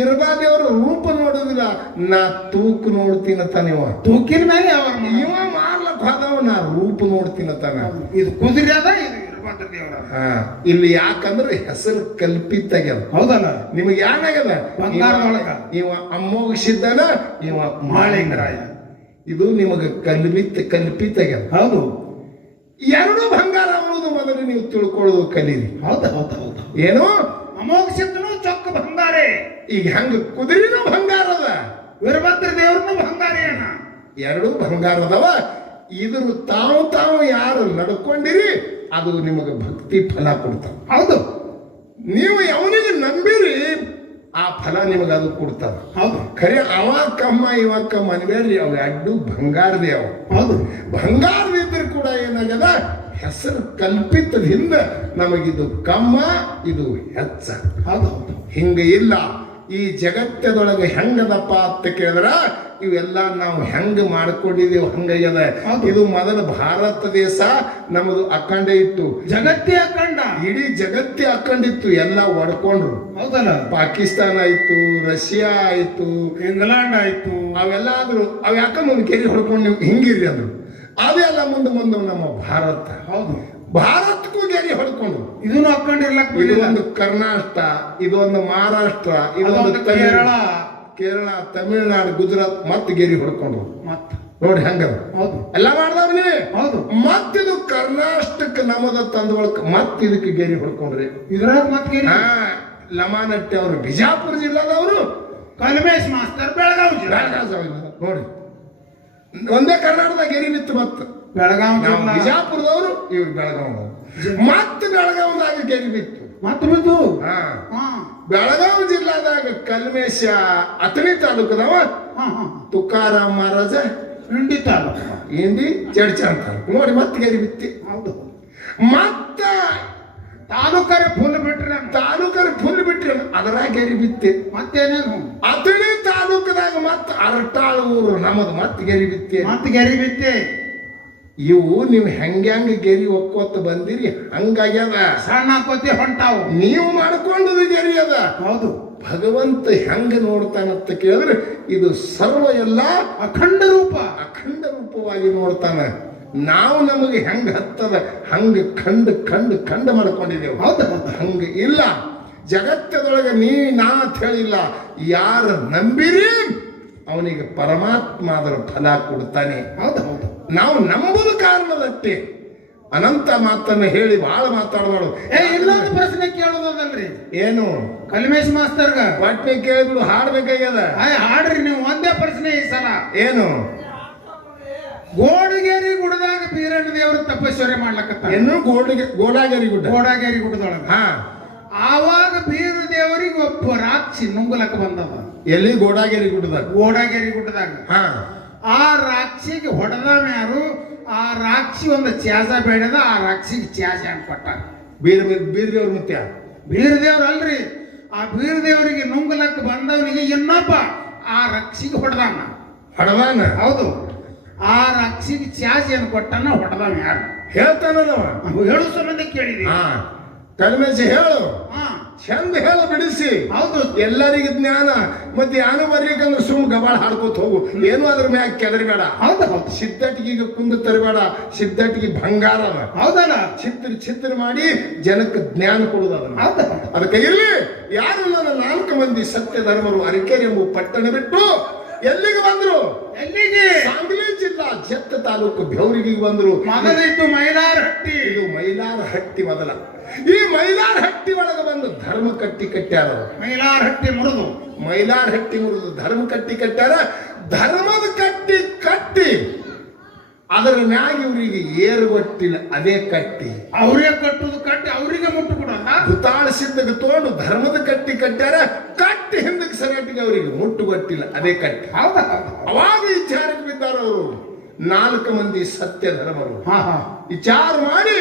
ಇರ್ಬಾ ದೇವ್ರ ರೂಪ ನೋಡುದಿಲ್ಲ, ನಾ ತೂಕ ನೋಡ್ತೀನತ್ತಾನ. ಇವ ತೂಕಿನ ಮೇಲೆ ಇವ ಮಾಡ್ಲಕ್ ಹೋದವ, ನಾ ರೂಪ ನೋಡ್ತೀನತ್ತಾನ. ಇದು ಕುದುರೆ ಅದ, ಇದು ಇರ್ಬಾರ್ದು ದೇವ್ರ. ಹಾ ಇಲ್ಲಿ ಯಾಕಂದ್ರೆ ಹೆಸರು ಕಲ್ಪಿತ ಆಗ್ಯದ. ಹೌದಲ್ಲ, ನಿಮಗೆ ಏನಾಗ್ಯದ? ಬಂಗಾರದೊಳಗ ಇವ ಅಮ್ಮೋಗಿಸಿದ್ದಾನ, ಇವ ಮಾಳಿಂಗರಾಯ. ಇದು ನಿಮಗೆ ಕಲ್ಪಿತ ಆಗ್ಯದ. ಹೌದು, ಎರಡು ಬಂಗಾರ ಅನ್ನೋದು ಮೊದಲು ನೀವು ತಿಳ್ಕೊಳ್ಳೋದು ಕಲೀರಿ. ಹೌದು ಹೌದು ಹೌದು. ಏನು ಅಮೋಘಸಿದ್ದನು ಚೊಕ್ಕ ಬಂಗಾರೆ. ಈಗ ಹಂಗ ಕುದುರೆನೂ ಬಂಗಾರ ಅದ, ವೀರಭದ್ರ ದೇವ್ರನು ಬಂಗಾರಿ ಅಣ್ಣ. ಎರಡು ಬಂಗಾರ ಅದಾವ. ಇದ್ರ ತಾವು ಯಾರು ನಡ್ಕೊಂಡಿರಿ ಅದು ನಿಮಗೆ ಭಕ್ತಿ ಫಲ ಕೊಡ್ತಾವ. ಹೌದು, ನೀವು ಯಾವನಿಗೆ ನಂಬಿರಿ ಆ ಫಲ ನಿಮಗೆ ಅದು ಕೊಡ್ತಾವ. ಹೌದು, ಖರೆ ಅವ ಕಮ್ಮ ಇವ ಕಮ್ಮ ಅನ್ಬೇಡ್ರಿ, ಅವು ಎರಡು ಬಂಗಾರದೇ. ಅವು ಹೌದು, ಬಂಗಾರದಿದ್ರು ಕೂಡ ಏನಾಗ್ಯದ? ಹೆಸರು ಕಲ್ಪಿತದಿಂದ ನಮಗಿದು ಕಮ್ಮ, ಇದು ಹೆಚ್ಚ. ಹೌದು ಹೌದು. ಹಿಂಗ ಇಲ್ಲ. ಈ ಜಗತ್ತದೊಳಗೆ ಹೆಂಗದಪ್ಪ ಅಂತ ಕೇಳಿದ್ರ ಇವೆಲ್ಲ ನಾವು ಹೆಂಗ ಮಾಡ್ಕೊಂಡಿದೀವಿ ಹಂಗಯ್ಯದ. ಇದು ಮೊದಲ ಭಾರತ ದೇಶ ನಮ್ಮದು ಅಖಂಡ ಇತ್ತು, ಜಗತ್ತೇ ಅಖಂಡ, ಇಡೀ ಜಗತ್ತೇ ಅಖಂಡಿತ್ತು. ಎಲ್ಲ ಒಡ್ಕೊಂಡ್ರು. ಹೌದಲ್ಲ, ಪಾಕಿಸ್ತಾನ ಆಯ್ತು, ರಷ್ಯಾ ಆಯ್ತು, ಇಂಗ್ಲೆಂಡ್ ಆಯ್ತು, ಅವೆಲ್ಲ ಆದ್ರು. ಅವ್ ಯಾಕಂದ್ರೆ ಒಂದು ಕೆರೆ ಹೊಡ್ಕೊಂಡು ನೀವು ಹಿಂಗಿರ್ರಿ ಅಂದ್ರು. ಅದೆಲ್ಲ ಮುಂದೆ ನಮ್ಮ ಭಾರತ. ಹೌದು, ಭಾರತಕ್ಕೂ ಗೆರೆ ಹೊಡ್ಕೊಂಡು ಇದನ್ನು ಹಾಕೊಂಡಿರ್ಲಕ್ ಇದೊಂದು ಕರ್ನಾಟಕ, ಇದೊಂದು ಮಹಾರಾಷ್ಟ್ರ, ಇದೊಂದು ಕೇರಳ, ತಮಿಳುನಾಡು, ಗುಜರಾತ್ ಮತ್ತೆ ಗೆರಿ ಹೊಡ್ಕೊಂಡ್ರು. ಮತ್ತೆ ನೋಡಿ ಹೆಂಗದ. ಹೌದು, ಎಲ್ಲ ಮಾಡ್ದವ್ರಿ. ಹೌದು, ಮತ್ತಿದು ಕರ್ನಾಟಕ ನಮ್ಮದ ತಂದೊಳಕ ಮತ್ತೆ ಇದಕ್ಕೆ ಗೆರಿ ಹೊಡ್ಕೊಂಡ್ರಿ. ಇದ್ರಾಗ ಮತ್ತೆ ಲಮಾನಟ್ಟಿ ಅವರು ಬಿಜಾಪುರ ಜಿಲ್ಲಾದವರು, ಕಲ್ಮೇಶ್ ಮಾಸ್ತರ್ ಬೆಳಗಾವಿ ನೋಡಿ ಒಂದೇ ಕರ್ನಾಟಕದಾಗ ಗೆರಿ ಬಿತ್ತು. ಮತ್ತೆ ಬೆಳಗಾವಿ ಬಿಜಾಪುರದವರು, ಇವ್ರು ಬೆಳಗಾವಿ, ಮತ್ತೆ ಬೆಳಗಾವಿದಾಗ ಗೆರಿ ಬಿತ್ತು. ಮತ್ತೆ ಬಿದ್ದು ಬೆಳಗಾವಿ ಜಿಲ್ಲಾದಾಗ ಕಲ್ಮೇಶ ಅಥಣಿ ತಾಲೂಕದವ ತುಕಾರಾಮ್ ಮಹಾರಾಜ ಇಂಡಿ ತಾಲೂಕು, ಇಂಡಿ ಚಡ್ಚನ್ ತಾಲೂಕು. ನೋಡಿ ಮತ್ತೆ ಗೆರಿ ಬಿತ್ತಿ. ಹೌದು, ಮತ್ತ ತಾಲೂಕರೆ ಫುಲ್ ಬಿಟ್ರಿ ಅದರಾಗ ಗೆರಿ ಬಿತ್ತಿ. ಮತ್ತೇನೇನು ಅಥಣಿ ತಾಲೂಕದಾಗ ಮತ್ತೆ ಅರಟಾಳ ಊರು ನಮ್ಮದು ಮತ್ತೆ ಗೆರಿ ಬಿತ್ತಿ. ಮತ್ತೆ ಗೆರಿ ಬಿತ್ತೆ. ಇವು ನೀವು ಹೆಂಗ್ಯಾಂಗ ಗೆರಿ ಒಕ್ಕೋತ ಬಂದಿರಿ ಹಂಗಾಗ್ಯದ. ಸಣ್ಣ ಕೊತ್ತಿ ಹೊಂಟಾವು, ನೀವು ಮಾಡ್ಕೊಂಡದು ಗೆರಿ ಅದ. ಹೌದು, ಭಗವಂತ ಹೆಂಗ ನೋಡ್ತಾನಂತ ಕೇಳಿದ್ರೆ ಇದು ಸರ್ವ ಎಲ್ಲ ಅಖಂಡ ರೂಪವಾಗಿ ನೋಡ್ತಾನ. ನಾವು ನಮಗೆ ಹೆಂಗ ಹತ್ತದ ಹಂಗ ಖಂಡ ಮಾಡ್ಕೊಂಡಿದ್ದೇವೆ. ಹೌದು, ಹಂಗ ಇಲ್ಲ. ಜಗತ್ತದೊಳಗೆ ನಾ ಹೇಳಿಲ್ಲ. ಯಾರ ನಂಬಿರಿ ಅವನಿಗೆ ಪರಮಾತ್ಮ ಅದರ ಫಲ ಕೊಡ್ತಾನೆ. ಹೌದು ಹೌದು. ನಾವು ನಂಬುದು ಕಾರಣದಷ್ಟೇ. ಅನಂತ ಮಾತನ್ನ ಹೇಳಿ ಬಹಳ ಮಾತಾಡಬಾರ್ದು. ಇನ್ನೊಂದು ಪ್ರಶ್ನೆ ಕೇಳೋದಲ್ರಿ. ಏನು? ಕಲ್ಮೇಶ್ ಮಾಸ್ತರ್ಗ ಪಟ್ನೆ ಕೇಳಿದ್ರು ಹಾಡ್ಬೇಕಾಗ್ಯದ. ಹಾಡ್ರಿ ನೀವು. ಒಂದೇ ಪ್ರಶ್ನೆ ಈ ಸಲ. ಏನು? ಗೋಡಗೇರಿ ಗುಡ್ಡದಾಗ ಬೀರಣ್ಣ ದೇವ್ರ ತಪಸ್ವರೆ ಮಾಡ್ಲಕತ್ತ. ಏನು? ಗೋಡಾಗೇರಿ ಗುಡ್ಡದೊಳಗ. ಹಾ, ಆವಾಗ ಬೀರ ದೇವರಿಗೆ ಒಬ್ಬ ರಾಕ್ಷಿ ನುಂಗಲಕ್ಕ ಬಂದದ. ಎಲ್ಲಿ? ಗೋಡಾಗೇರಿ ಗುಡ್ಡದಾಗ. ಹಾ, ಆ ರಾಕ್ಷಿಗೆ ಹೊಡೆದವ ಯಾರು? ಆ ರಾಕ್ಷಿ ಒಂದು ಚಾಸ ಬೇಡದ, ಆ ರಾಕ್ಷಿಗೆ ಚಾಸ ಕೊಟ್ಟ. ಬೀರದೇವ್ರ ಮುತ್ಯ. ಬೀರದೇವ್ರ ಅಲ್ರಿ, ಆ ಬೀರದೇವರಿಗೆ ನುಂಗಲಕ್ಕ ಬಂದವನಿಗೆ ಇನ್ನೊಬ್ಬ ಆ ರಾಕ್ಷಿಗೆ ಹೊಡೆದಾನ. ಹೌದು, ಆ ರಾಕ್ಷಿಗೆ ಚಾಸ ಏನ್ ಕೊಟ್ಟನ ಹೊಡೆದವ ಯಾರು ಹೇಳ್ತಾನವ. ಹೇಳು ಸಂಬಂಧ ಕೇಳಿದಿ. ಕಲ್ಮೇಶಿ ಹೇಳು, ಹಾ ಚಂದ ಹೇಳು ಬಿಡಿಸಿ. ಹೌದು. ಎಲ್ಲರಿಗೆ ಜ್ಞಾನ ಮತ್ತೆ ಯಾನು ಬರ್ಲಿಕ್ಕಂದ್ರೆ ಸುಮ್ ಗಬಾಳ ಹಾಡ್ಕೋತ ಹೋಗು, ಏನು ಅದ್ರ ಮ್ಯಾಗ ಕೆದರ್ಬೇಡ. ಹೌದು ಹೌದು ಸಿದ್ಧಟಿಗೆ ಕುಂದು ತರಬೇಡ, ಸಿದ್ಧಟಿಗೆ ಬಂಗಾರ ಅದ. ಹೌದಲ್ಲ. ಚಿತ್ರ ಮಾಡಿ ಜನಕ್ಕೆ ಜ್ಞಾನ ಕೊಡುದು ಅದನ್ನ. ಹೌದು ಅದಕ್ಕೆ ಇರ್ಲಿ, ಯಾರು ನನ್ನ 4 ಮಂದಿ ಸತ್ಯ ಧರ್ಮರು ಅರಕೆರೆ ಎಂಬ ಪಟ್ಟಣ ಬಿಟ್ಟು ಎಲ್ಲಿಗೆ ಬಂದ್ರು? ಎಲ್ಲಿಗೆ? ಸಾಂಗ್ಲಿ ಜಿಲ್ಲಾ ಜತ್ತ ತಾಲೂಕು ಬೆವರಿಗೆ ಬಂದ್ರು. ಮೊದಲಿದ್ದು ಮೈಲಾರಹಟ್ಟಿ. ಇದು ಮೈಲಾರಹಟ್ಟಿ ಮೊದಲ. ಈ ಮೈಲಾರಹಟ್ಟಿ ಒಳಗೆ ಬಂದು ಧರ್ಮ ಕಟ್ಟ್ಯಾರ. ಮೈಲಾರಹಟ್ಟಿ ಮುರಿದು ಮೈಲಾರಹಟ್ಟಿ ಮುರಿದು ಧರ್ಮ ಕಟ್ಟ್ಯಾರ. ಧರ್ಮದ ಕಟ್ಟಿ ಅದರ ಮ್ಯಾಗ ಇವರಿಗೆ ಏರುಗೊಟ್ಟಿಲ್ಲ, ಅದೇ ಕಟ್ಟಿ. ಅವರೇ ಕಟ್ಟುದು ಕಟ್ಟಿ ಅವರಿಗೆ ಮುಟ್ಟು ಕೊಡಲ್ಲ. ಹುತಾಳ ಸಿದ್ಧಗೆ ತಗೊಂಡು ಧರ್ಮದ ಕಟ್ಟ್ಯಾರ. ಕಟ್ಟಿ ಹಿಂದಕ್ಕೆ ಸರಿಯಾಟಿಗೆ ಅವರಿಗೆ ಮುಟ್ಟು ಗೊತ್ತಿಲ್ಲ, ಅದೇ ಕಟ್ಟಿ. ಹೌದಾ? ಅವಾಗ ವಿಚಾರಕ್ಕೆ ಬಿದ್ದಾರ ಅವರು 4 ಮಂದಿ ಸತ್ಯ ಧರ್ಮರು. ಹಾ ಹಾ ವಿಚಾರ ಮಾಡಿ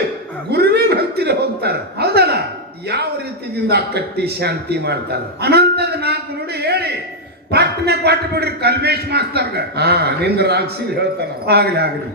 ಗುರುವಿನ ಹತ್ತಿರ ಹೋಗ್ತಾರ. ಹೌದಲ್ಲ. ಯಾವ ರೀತಿಯಿಂದ ಕಟ್ಟಿ ಶಾಂತಿ ಮಾಡ್ತಾರ. ಅನಂತದ 4 ನುಡಿ ಹೇಳಿ ಪಟ್ಟನೆ ಕೊಟ್ಟು ಬಿಡ್ರಿ ಕಲ್ಮೇಶ್ ಮಾಸ್ತರ್ಗ. ನಿನ್ನ ರಾಕ್ಷಿ ಹೇಳ್ತಾನ. ಆಗ್ಲಿ ಆಗ್ಲಿ.